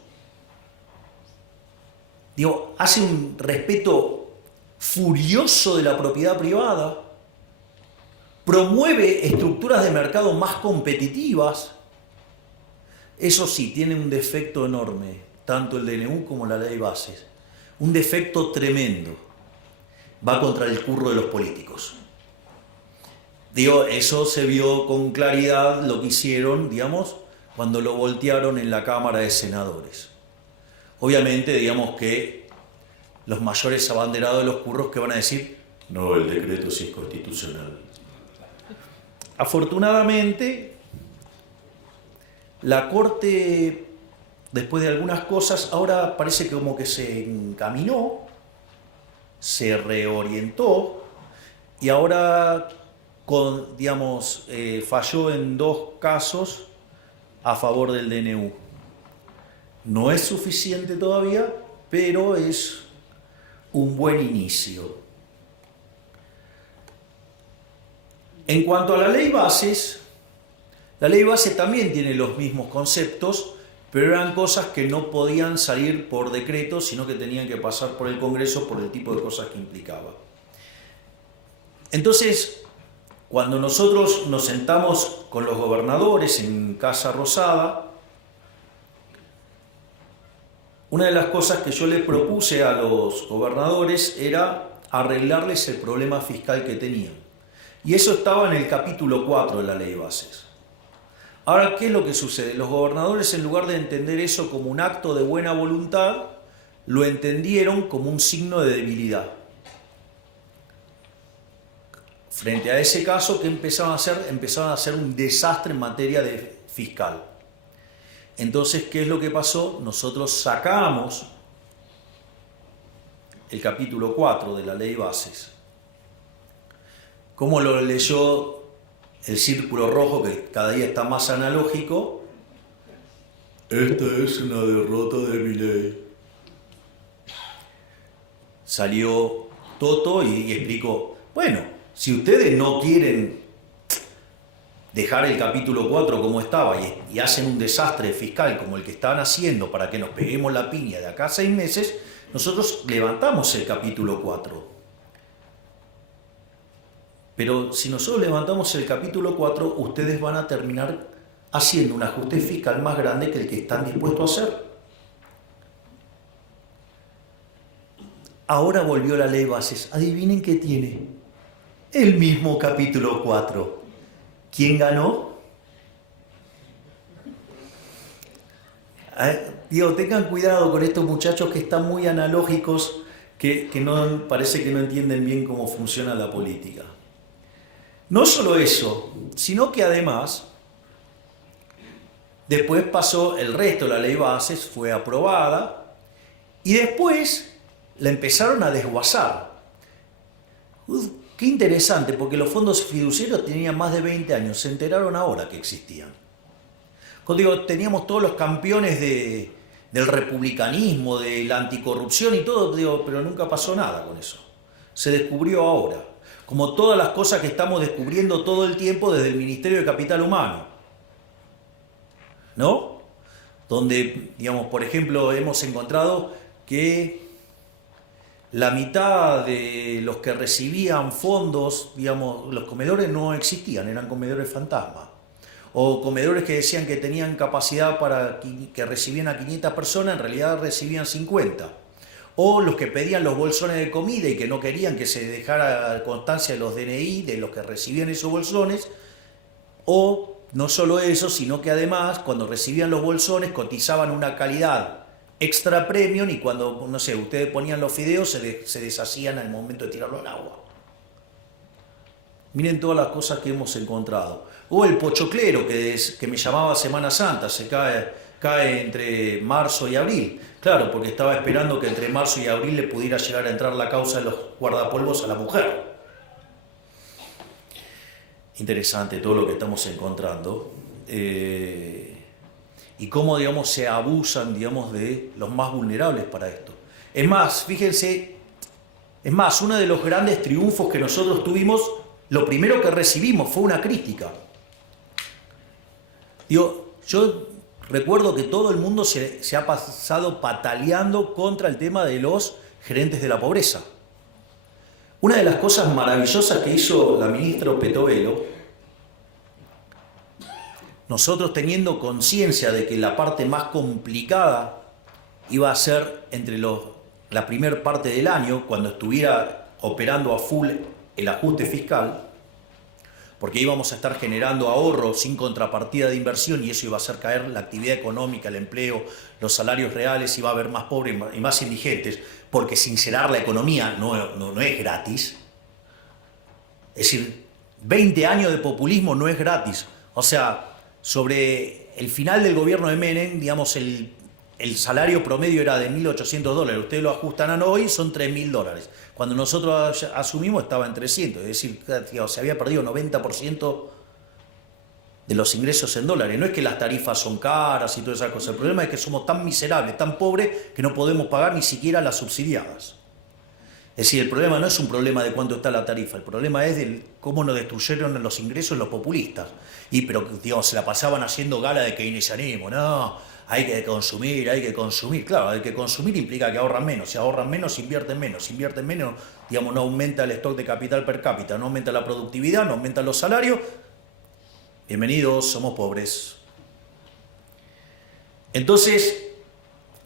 Hace un respeto furioso de la propiedad privada, promueve estructuras de mercado más competitivas. Eso sí, tiene un defecto enorme, tanto el DNU como la ley bases. Un defecto tremendo. Va contra el curro de los políticos. Eso se vio con claridad lo que hicieron, cuando lo voltearon en la Cámara de Senadores. Obviamente, que los mayores abanderados de los curros que van a decir, no, el decreto sí es constitucional. Afortunadamente, la Corte, después de algunas cosas, ahora parece que como que se encaminó, se reorientó y ahora falló en 2 casos a favor del DNU. No es suficiente todavía, pero es un buen inicio. En cuanto a la ley base también tiene los mismos conceptos, pero eran cosas que no podían salir por decreto, sino que tenían que pasar por el Congreso por el tipo de cosas que implicaba. Entonces, cuando nosotros nos sentamos con los gobernadores en Casa Rosada, una de las cosas que yo le propuse a los gobernadores era arreglarles el problema fiscal que tenían. Y eso estaba en el capítulo 4 de la ley de bases. Ahora, ¿qué es lo que sucede? Los gobernadores, en lugar de entender eso como un acto de buena voluntad, lo entendieron como un signo de debilidad. Frente a ese caso, ¿qué empezaron a hacer? Empezaron a hacer un desastre en materia de fiscal. Entonces, ¿qué es lo que pasó? Nosotros sacamos el capítulo 4 de la ley de bases. ¿Cómo lo leyó el círculo rojo, que cada día está más analógico? Esta es una derrota de Milei. Salió Toto y explicó, bueno, si ustedes no quieren dejar el capítulo 4 como estaba y hacen un desastre fiscal como el que están haciendo para que nos peguemos la piña de acá a 6 meses, nosotros levantamos el capítulo 4. Pero si nosotros levantamos el capítulo 4, ustedes van a terminar haciendo un ajuste fiscal más grande que el que están dispuestos a hacer. Ahora volvió la ley de bases. Adivinen qué tiene. El mismo capítulo 4. ¿Quién ganó? Digo, tengan cuidado con estos muchachos que están muy analógicos, que no, parece que no entienden bien cómo funciona la política. No solo eso, sino que además, después pasó el resto de la ley de bases, fue aprobada, y después la empezaron a desguazar. Qué interesante, porque los fondos fiduciarios tenían más de 20 años, se enteraron ahora que existían. Cuando digo, teníamos todos los campeones del republicanismo, de la anticorrupción y todo, digo, pero nunca pasó nada con eso. Se descubrió ahora, como todas las cosas que estamos descubriendo todo el tiempo desde el Ministerio de Capital Humano, ¿no? Donde, digamos, por ejemplo, hemos encontrado que la mitad de los que recibían fondos, digamos, los comedores no existían, eran comedores fantasma. O comedores que decían que tenían capacidad para que recibían a 500 personas, en realidad recibían 50. O los que pedían los bolsones de comida y que no querían que se dejara constancia de los DNI de los que recibían esos bolsones. O no solo eso, sino que además cuando recibían los bolsones cotizaban una calidad extra premium y cuando, no sé, ustedes ponían los fideos se deshacían al momento de tirarlo al agua. Miren todas las cosas que hemos encontrado. O el pochoclero que me llamaba Semana Santa, se cae entre marzo y abril. Claro, porque estaba esperando que entre marzo y abril le pudiera llegar a entrar la causa de los guardapolvos a la mujer. Interesante todo lo que estamos encontrando. Y cómo, digamos, se abusan, digamos, de los más vulnerables para esto. Es más, fíjense, uno de los grandes triunfos que nosotros tuvimos, lo primero que recibimos fue una crítica. Digo, yo recuerdo que todo el mundo se ha pasado pataleando contra el tema de los gerentes de la pobreza. Una de las cosas maravillosas que hizo la ministra Petovelo, nosotros teniendo conciencia de que la parte más complicada iba a ser entre la primera parte del año, cuando estuviera operando a full el ajuste fiscal, porque íbamos a estar generando ahorro sin contrapartida de inversión y eso iba a hacer caer la actividad económica, el empleo, los salarios reales, iba a haber más pobres y más indigentes, porque sincerar la economía no es gratis. Es decir, 20 años de populismo no es gratis. O sea, sobre el final del gobierno de Menem, digamos, el salario promedio era de $1.800. Ustedes lo ajustan a hoy, son $3.000. Cuando nosotros asumimos estaba en 300. Es decir, se había perdido 90% de los ingresos en dólares. No es que las tarifas son caras y todas esas cosas. El problema es que somos tan miserables, tan pobres, que no podemos pagar ni siquiera las subsidiadas. Es decir, el problema no es un problema de cuánto está la tarifa, el problema es de cómo nos destruyeron los ingresos los populistas. Pero, digamos, se la pasaban haciendo gala de keynesianismo. No, hay que consumir, hay que consumir. Claro, hay que consumir implica que ahorran menos. Si ahorran menos, invierten menos. Si invierten menos, digamos, no aumenta el stock de capital per cápita, no aumenta la productividad, no aumentan los salarios. Bienvenidos, somos pobres. Entonces,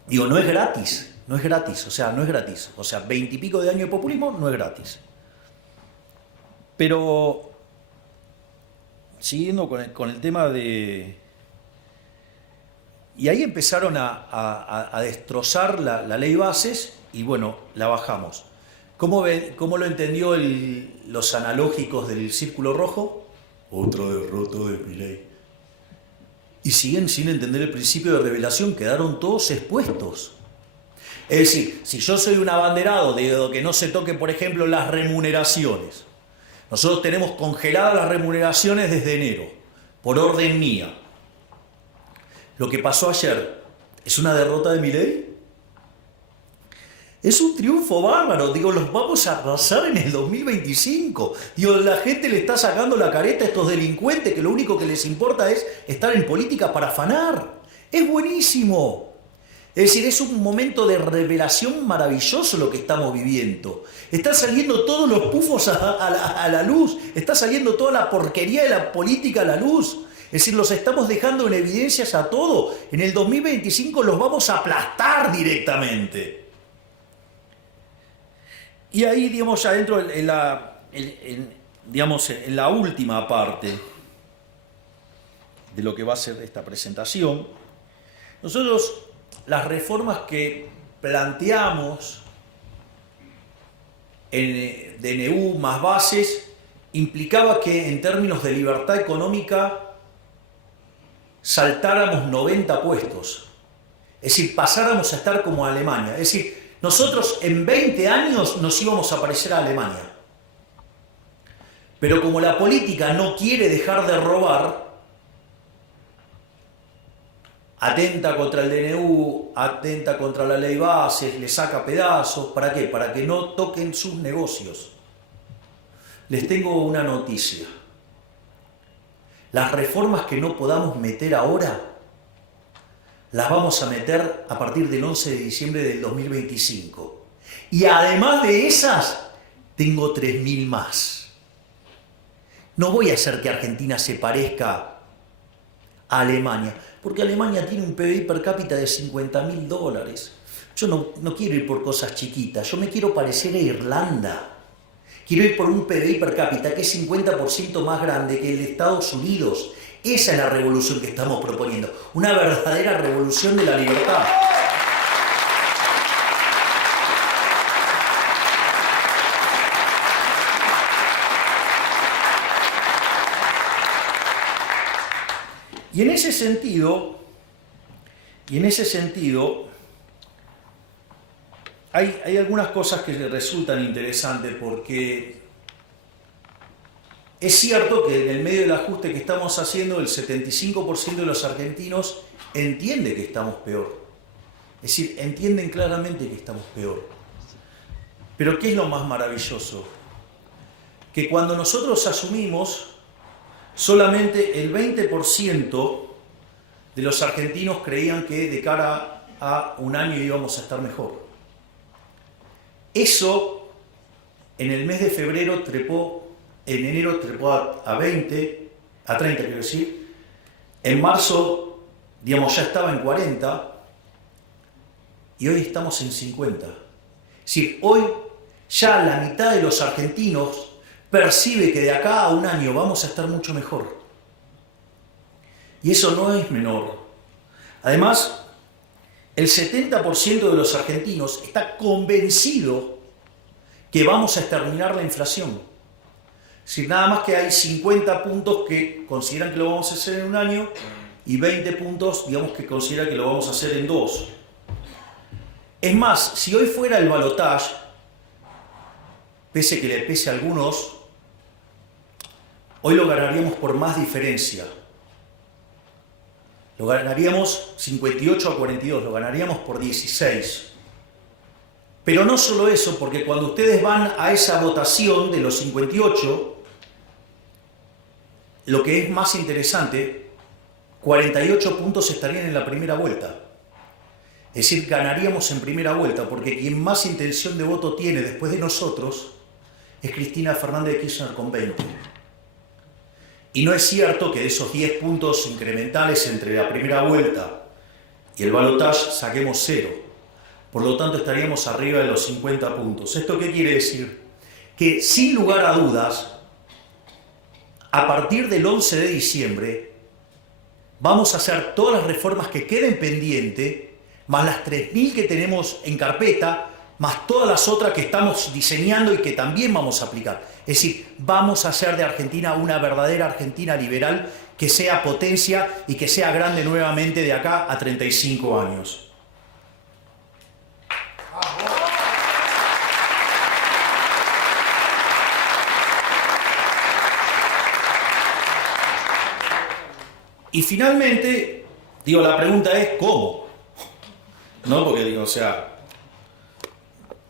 Digo, no es gratis, no es gratis, o sea, no es gratis. O sea, 20 y pico de años de populismo no es gratis. Pero, siguiendo con el tema de... Y ahí empezaron a destrozar la ley bases y bueno, la bajamos. ¿Cómo lo entendió los analógicos del Círculo Rojo? Otra derrota de Milei. Y siguen sin entender el principio de revelación, quedaron todos expuestos. Es decir, si yo soy un abanderado de que no se toque, por ejemplo, las remuneraciones, nosotros tenemos congeladas las remuneraciones desde enero, por orden mía. Lo que pasó ayer, ¿es una derrota de Milei? Es un triunfo bárbaro, digo, los vamos a arrasar en el 2025. Digo, la gente le está sacando la careta a estos delincuentes que lo único que les importa es estar en política para afanar. Es buenísimo. Es decir, es un momento de revelación maravilloso lo que estamos viviendo. Están saliendo todos los pufos a la luz, está saliendo toda la porquería de la política a la luz. Es decir, los estamos dejando en evidencias a todo. En el 2025 los vamos a aplastar directamente. Y ahí, digamos, ya dentro en la última parte de lo que va a ser esta presentación, nosotros las reformas que planteamos en DNU más bases implicaba que en términos de libertad económica saltáramos 90 puestos, es decir, pasáramos a estar como Alemania, es decir, nosotros en 20 años nos íbamos a parecer a Alemania. Pero como la política no quiere dejar de robar, atenta contra el DNU, atenta contra la ley bases, le saca pedazos. ¿Para qué? Para que no toquen sus negocios. Les tengo una noticia. Las reformas que no podamos meter ahora, las vamos a meter a partir del 11 de diciembre del 2025. Y además de esas, tengo 3.000 más. No voy a hacer que Argentina se parezca a Alemania, porque Alemania tiene un PBI per cápita de $50.000. Yo no quiero ir por cosas chiquitas, yo me quiero parecer a Irlanda. Quiero ir por un PBI per cápita que es 50% más grande que el de Estados Unidos. Esa es la revolución que estamos proponiendo, una verdadera revolución de la libertad. Y en ese sentido, hay algunas cosas que resultan interesantes porque es cierto que en el medio del ajuste que estamos haciendo, el 75% de los argentinos entiende que estamos peor. Es decir, entienden claramente que estamos peor. Pero ¿qué es lo más maravilloso? Que cuando nosotros asumimos, solamente el 20% de los argentinos creían que de cara a un año íbamos a estar mejor. Eso en el mes de febrero trepó. En enero trepó a 30 quiero decir. En marzo, digamos, ya estaba en 40 y hoy estamos en 50. Es decir, hoy ya la mitad de los argentinos percibe que de acá a un año vamos a estar mucho mejor. Y eso no es menor. Además, el 70% de los argentinos está convencido que vamos a exterminar la inflación. Si nada más que hay 50 puntos que consideran que lo vamos a hacer en un año y 20 puntos, digamos, que consideran que lo vamos a hacer en 2. Es más, si hoy fuera el balotaje, pese que le pese a algunos, hoy lo ganaríamos por más diferencia. Lo ganaríamos 58 a 42, lo ganaríamos por 16. Pero no solo eso, porque cuando ustedes van a esa votación de los 58, lo que es más interesante, 48 puntos estarían en la primera vuelta. Es decir, ganaríamos en primera vuelta, porque quien más intención de voto tiene después de nosotros es Cristina Fernández de Kirchner con 20. Y no es cierto que de esos 10 puntos incrementales entre la primera vuelta y el balotaje saquemos 0. Por lo tanto, estaríamos arriba de los 50 puntos. ¿Esto qué quiere decir? Que sin lugar a dudas, a partir del 11 de diciembre, vamos a hacer todas las reformas que queden pendientes, más las 3.000 que tenemos en carpeta, más todas las otras que estamos diseñando y que también vamos a aplicar. Es decir, vamos a hacer de Argentina una verdadera Argentina liberal que sea potencia y que sea grande nuevamente de acá a 35 años. Y finalmente, digo, la pregunta es ¿cómo? ¿No? Porque digo, o sea,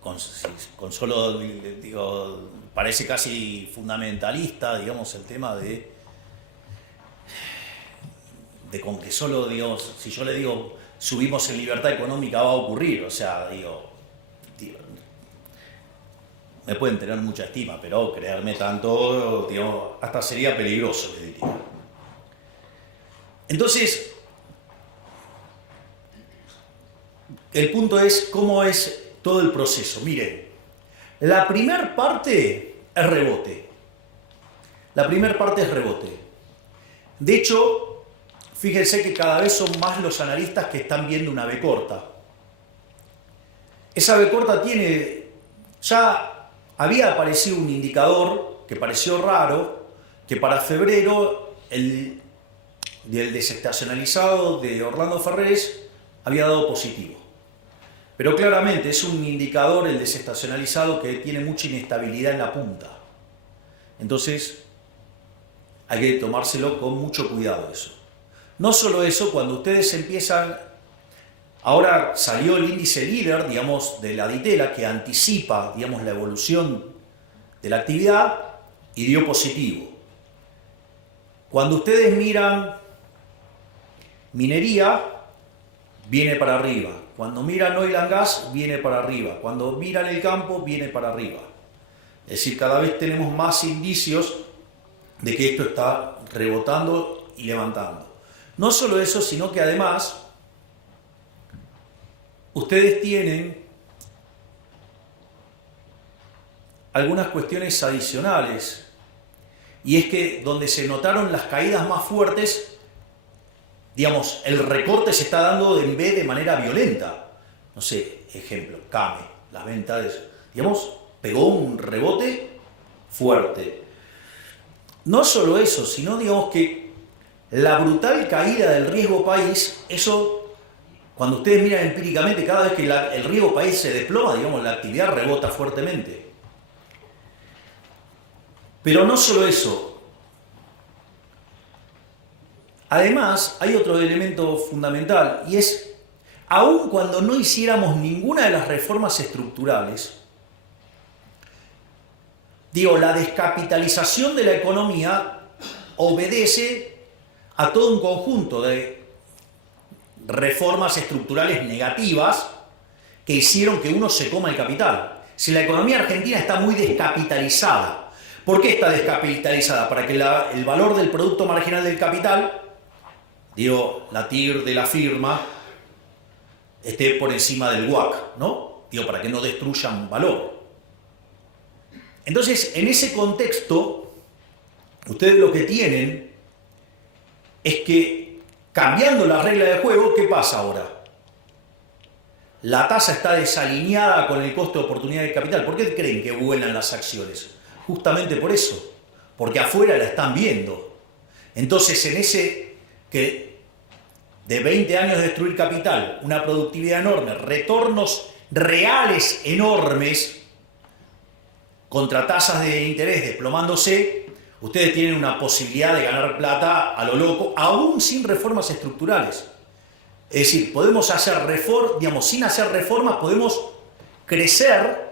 con solo, digo, parece casi fundamentalista, digamos, el tema de con que solo, digamos, si yo le digo subimos en libertad económica va a ocurrir, o sea, digo, me pueden tener mucha estima, pero creerme tanto, digo, hasta sería peligroso, le diría. Entonces, el punto es cómo es todo el proceso. Miren, la primera parte es rebote. La primera parte es rebote. De hecho, fíjense que cada vez son más los analistas que están viendo una B corta. Esa B corta tiene, ya había aparecido un indicador que pareció raro, que para febrero del desestacionalizado de Orlando Ferrés había dado positivo. Pero claramente es un indicador, el desestacionalizado, que tiene mucha inestabilidad en la punta. Entonces, hay que tomárselo con mucho cuidado eso. No solo eso, cuando ustedes empiezan... Ahora salió el índice líder, digamos, de la Ditela, que anticipa, digamos, la evolución de la actividad y dio positivo. Cuando ustedes miran minería, viene para arriba. Cuando miran oil and gas, viene para arriba. Cuando miran el campo, viene para arriba. Es decir, cada vez tenemos más indicios de que esto está rebotando y levantando. No solo eso, sino que además ustedes tienen algunas cuestiones adicionales. Y es que donde se notaron las caídas más fuertes, digamos, el recorte se está dando en B de manera violenta. No sé, ejemplo, CAME, las ventas, digamos, pegó un rebote fuerte. No solo eso, sino, digamos, que la brutal caída del riesgo país, eso, cuando ustedes miran empíricamente, cada vez que el riesgo país se desploma, digamos, la actividad rebota fuertemente. Pero no solo eso. Además, hay otro elemento fundamental, y es, aun cuando no hiciéramos ninguna de las reformas estructurales, digo, la descapitalización de la economía obedece a todo un conjunto de reformas estructurales negativas que hicieron que uno se coma el capital. Si la economía argentina está muy descapitalizada, ¿por qué está descapitalizada? Para que el valor del producto marginal del capital, digo, la TIR de la firma, esté por encima del WACC, ¿no? Digo, para que no destruyan valor. Entonces, en ese contexto, ustedes lo que tienen es que, cambiando la regla de juego, ¿qué pasa ahora? La tasa está desalineada con el costo de oportunidad de capital. ¿Por qué creen que vuelan las acciones? Justamente por eso, porque afuera la están viendo. Entonces, en ese que de 20 años de destruir capital, una productividad enorme, retornos reales enormes, contra tasas de interés desplomándose, ustedes tienen una posibilidad de ganar plata a lo loco, aún sin reformas estructurales. Es decir, podemos hacer reformas, digamos, sin hacer reformas, podemos crecer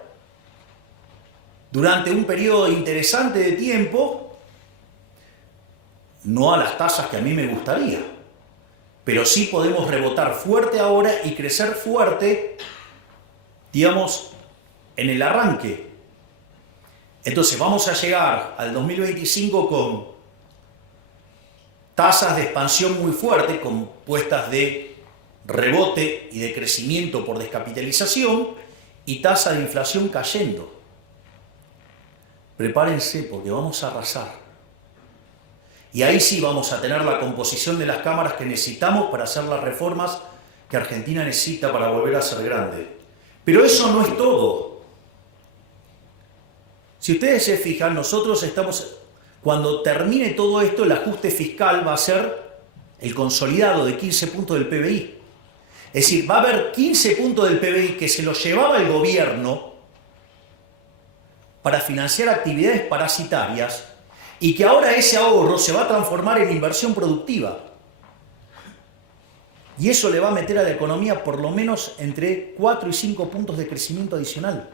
durante un periodo interesante de tiempo, no a las tasas que a mí me gustaría, pero sí podemos rebotar fuerte ahora y crecer fuerte, digamos, en el arranque. Entonces vamos a llegar al 2025 con tasas de expansión muy fuertes, compuestas de rebote y de crecimiento por descapitalización y tasa de inflación cayendo. Prepárense porque vamos a arrasar. Y ahí sí vamos a tener la composición de las cámaras que necesitamos para hacer las reformas que Argentina necesita para volver a ser grande. Pero eso no es todo. Si ustedes se fijan, nosotros estamos, cuando termine todo esto, el ajuste fiscal va a ser el consolidado de 15 puntos del PBI. Es decir, va a haber 15 puntos del PBI que se los llevaba el gobierno para financiar actividades parasitarias y que ahora ese ahorro se va a transformar en inversión productiva. Y eso le va a meter a la economía por lo menos entre 4 y 5 puntos de crecimiento adicional.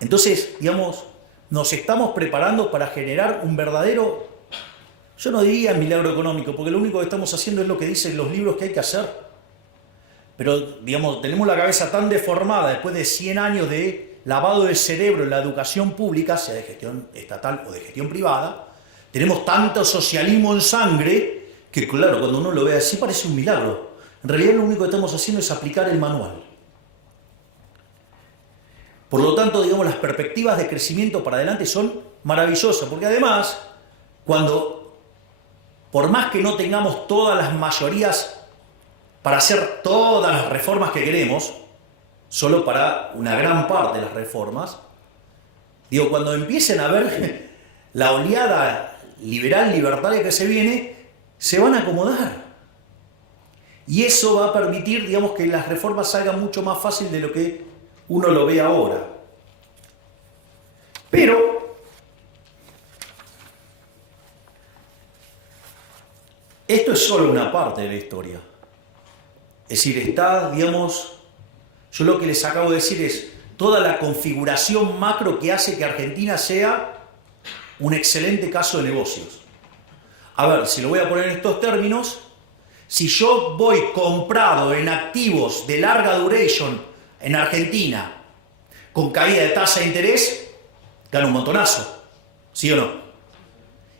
Entonces, digamos, nos estamos preparando para generar un verdadero, yo no diría milagro económico, porque lo único que estamos haciendo es lo que dicen los libros que hay que hacer. Pero, digamos, tenemos la cabeza tan deformada después de 100 años de lavado de cerebro en la educación pública, sea de gestión estatal o de gestión privada, tenemos tanto socialismo en sangre que, claro, cuando uno lo ve así parece un milagro. En realidad lo único que estamos haciendo es aplicar el manual. Por lo tanto, digamos, las perspectivas de crecimiento para adelante son maravillosas, porque además, por más que no tengamos todas las mayorías para hacer todas las reformas que queremos, solo para una gran parte de las reformas, digo, cuando empiecen a ver la oleada liberal libertaria que se viene, se van a acomodar. Y eso va a permitir, digamos, que las reformas salgan mucho más fácil de lo que uno lo ve ahora. Pero esto es solo una parte de la historia. Es decir, está, digamos, yo lo que les acabo de decir es toda la configuración macro que hace que Argentina sea un excelente caso de negocios. A ver, si lo voy a poner en estos términos, si yo voy comprado en activos de larga duration en Argentina, con caída de tasa de interés, gano un montonazo, ¿sí o no?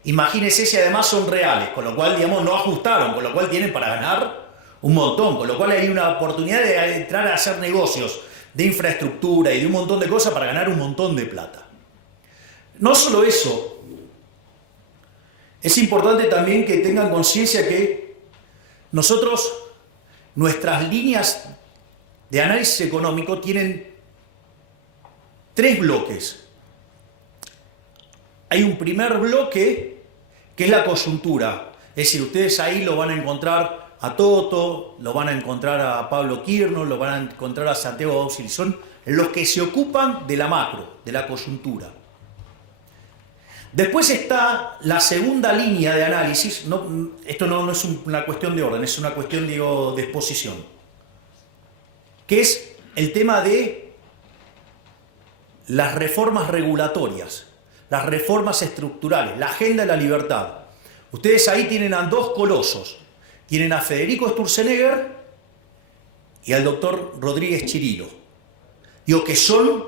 Imagínense si además son reales, con lo cual, digamos, no ajustaron, con lo cual tienen para ganar un montón, con lo cual hay una oportunidad de entrar a hacer negocios de infraestructura y de un montón de cosas para ganar un montón de plata. No solo eso, es importante también que tengan conciencia que nosotros, nuestras líneas de análisis económico tienen 3 bloques. Hay un primer bloque que es la coyuntura, es decir, ustedes ahí lo van a encontrar a Toto, lo van a encontrar a Pablo Kirchner, lo van a encontrar a Santiago Auxil, son los que se ocupan de la macro, de la coyuntura. Después está la segunda línea de análisis, esto no es una cuestión de orden, es una cuestión, digo, de exposición, que es el tema de las reformas regulatorias, las reformas estructurales, la agenda de la libertad. Ustedes ahí tienen a 2 colosos, tienen a Federico Sturzenegger y al doctor Rodríguez Chirilo, digo, que son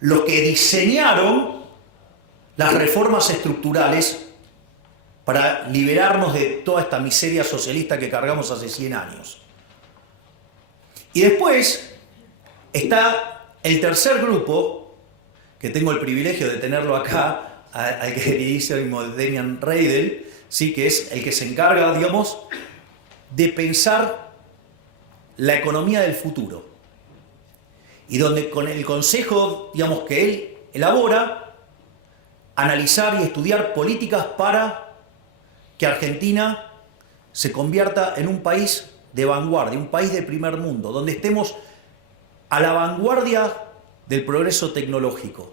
los que diseñaron las reformas estructurales para liberarnos de toda esta miseria socialista que cargamos hace 100 años. Y después está el tercer grupo, que tengo el privilegio de tenerlo acá, al queridísimo Demian Reidel, ¿sí? Que es el que se encarga, digamos, de pensar la economía del futuro. Y donde con el consejo, digamos, que él elabora, analizar y estudiar políticas para que Argentina se convierta en un país de vanguardia, un país de primer mundo, donde estemos a la vanguardia del progreso tecnológico.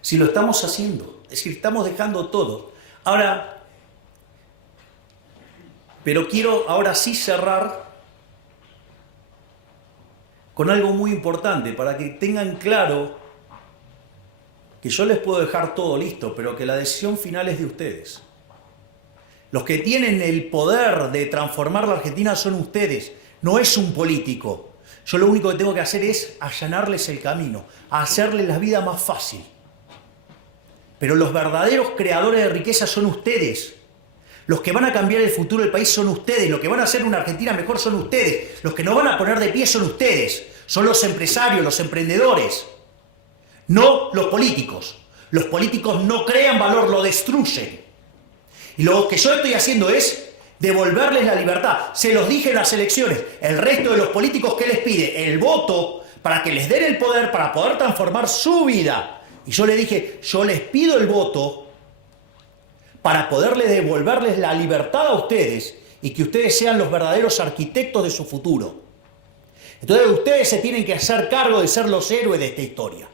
Si lo estamos haciendo, es decir, estamos dejando todo. Ahora, pero quiero ahora sí cerrar con algo muy importante, para que tengan claro que yo les puedo dejar todo listo, pero que la decisión final es de ustedes. Los que tienen el poder de transformar la Argentina son ustedes, no es un político. Yo lo único que tengo que hacer es allanarles el camino, hacerles la vida más fácil. Pero los verdaderos creadores de riqueza son ustedes. Los que van a cambiar el futuro del país son ustedes. Los que van a hacer una Argentina mejor son ustedes. Los que nos van a poner de pie son ustedes. Son los empresarios, los emprendedores. No los políticos. Los políticos no crean valor, lo destruyen. Y lo que yo estoy haciendo es devolverles la libertad. Se los dije en las elecciones. El resto de los políticos, ¿qué les pide? El voto para que les den el poder, para poder transformar su vida. Y yo les dije, yo les pido el voto para poderles devolverles la libertad a ustedes y que ustedes sean los verdaderos arquitectos de su futuro. Entonces ustedes se tienen que hacer cargo de ser los héroes de esta historia.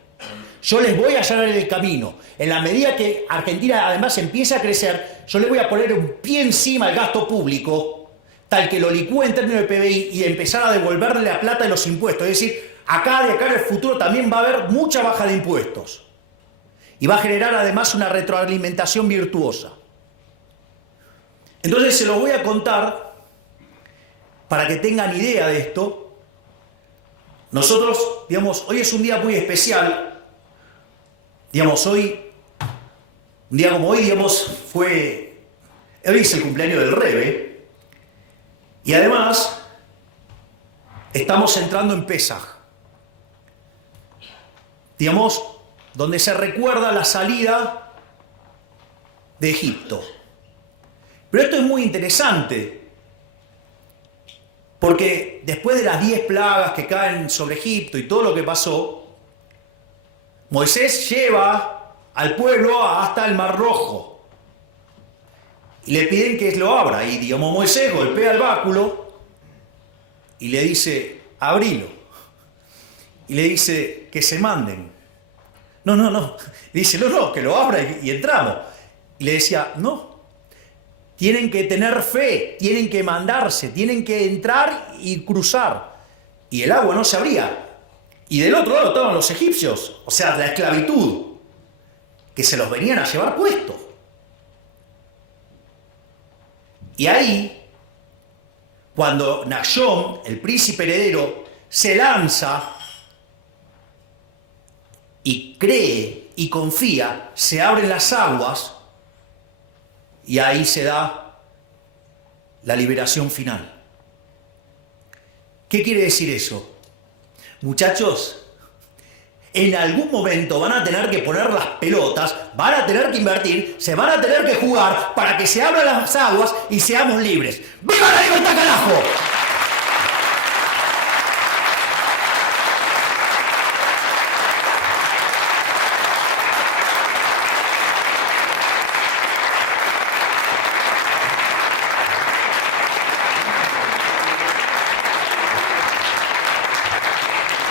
Yo les voy a allanar el camino. En la medida que Argentina además empiece a crecer, yo les voy a poner un pie encima al gasto público, tal que lo licúe en términos de PBI y empezar a devolverle la plata de los impuestos. Es decir, de acá en el futuro también va a haber mucha baja de impuestos. Y va a generar además una retroalimentación virtuosa. Entonces se lo voy a contar para que tengan idea de esto. Nosotros, digamos, hoy es un día muy especial. Digamos, hoy, un día como hoy, digamos, hoy es el cumpleaños del Rebe. Y además, estamos entrando en Pesaj. Digamos, donde se recuerda la salida de Egipto. Pero esto es muy interesante, porque después de las 10 plagas que caen sobre Egipto y todo lo que pasó, Moisés lleva al pueblo hasta el Mar Rojo y le piden que lo abra. Y digamos, Moisés golpea el báculo y le dice, abrilo. Y le dice que se manden. No. Dice, no, que lo abra y entramos. Y le decía, no. Tienen que tener fe, tienen que mandarse, tienen que entrar y cruzar. Y el agua no se abría. Y del otro lado estaban los egipcios, o sea, la esclavitud, que se los venían a llevar puestos. Y ahí, cuando Nahshon, el príncipe heredero, se lanza y cree y confía, se abren las aguas, y ahí se da la liberación final. ¿Qué quiere decir eso? Muchachos, en algún momento van a tener que poner las pelotas, van a tener que invertir, se van a tener que jugar para que se abran las aguas y seamos libres. ¡Viva la libertad, carajo!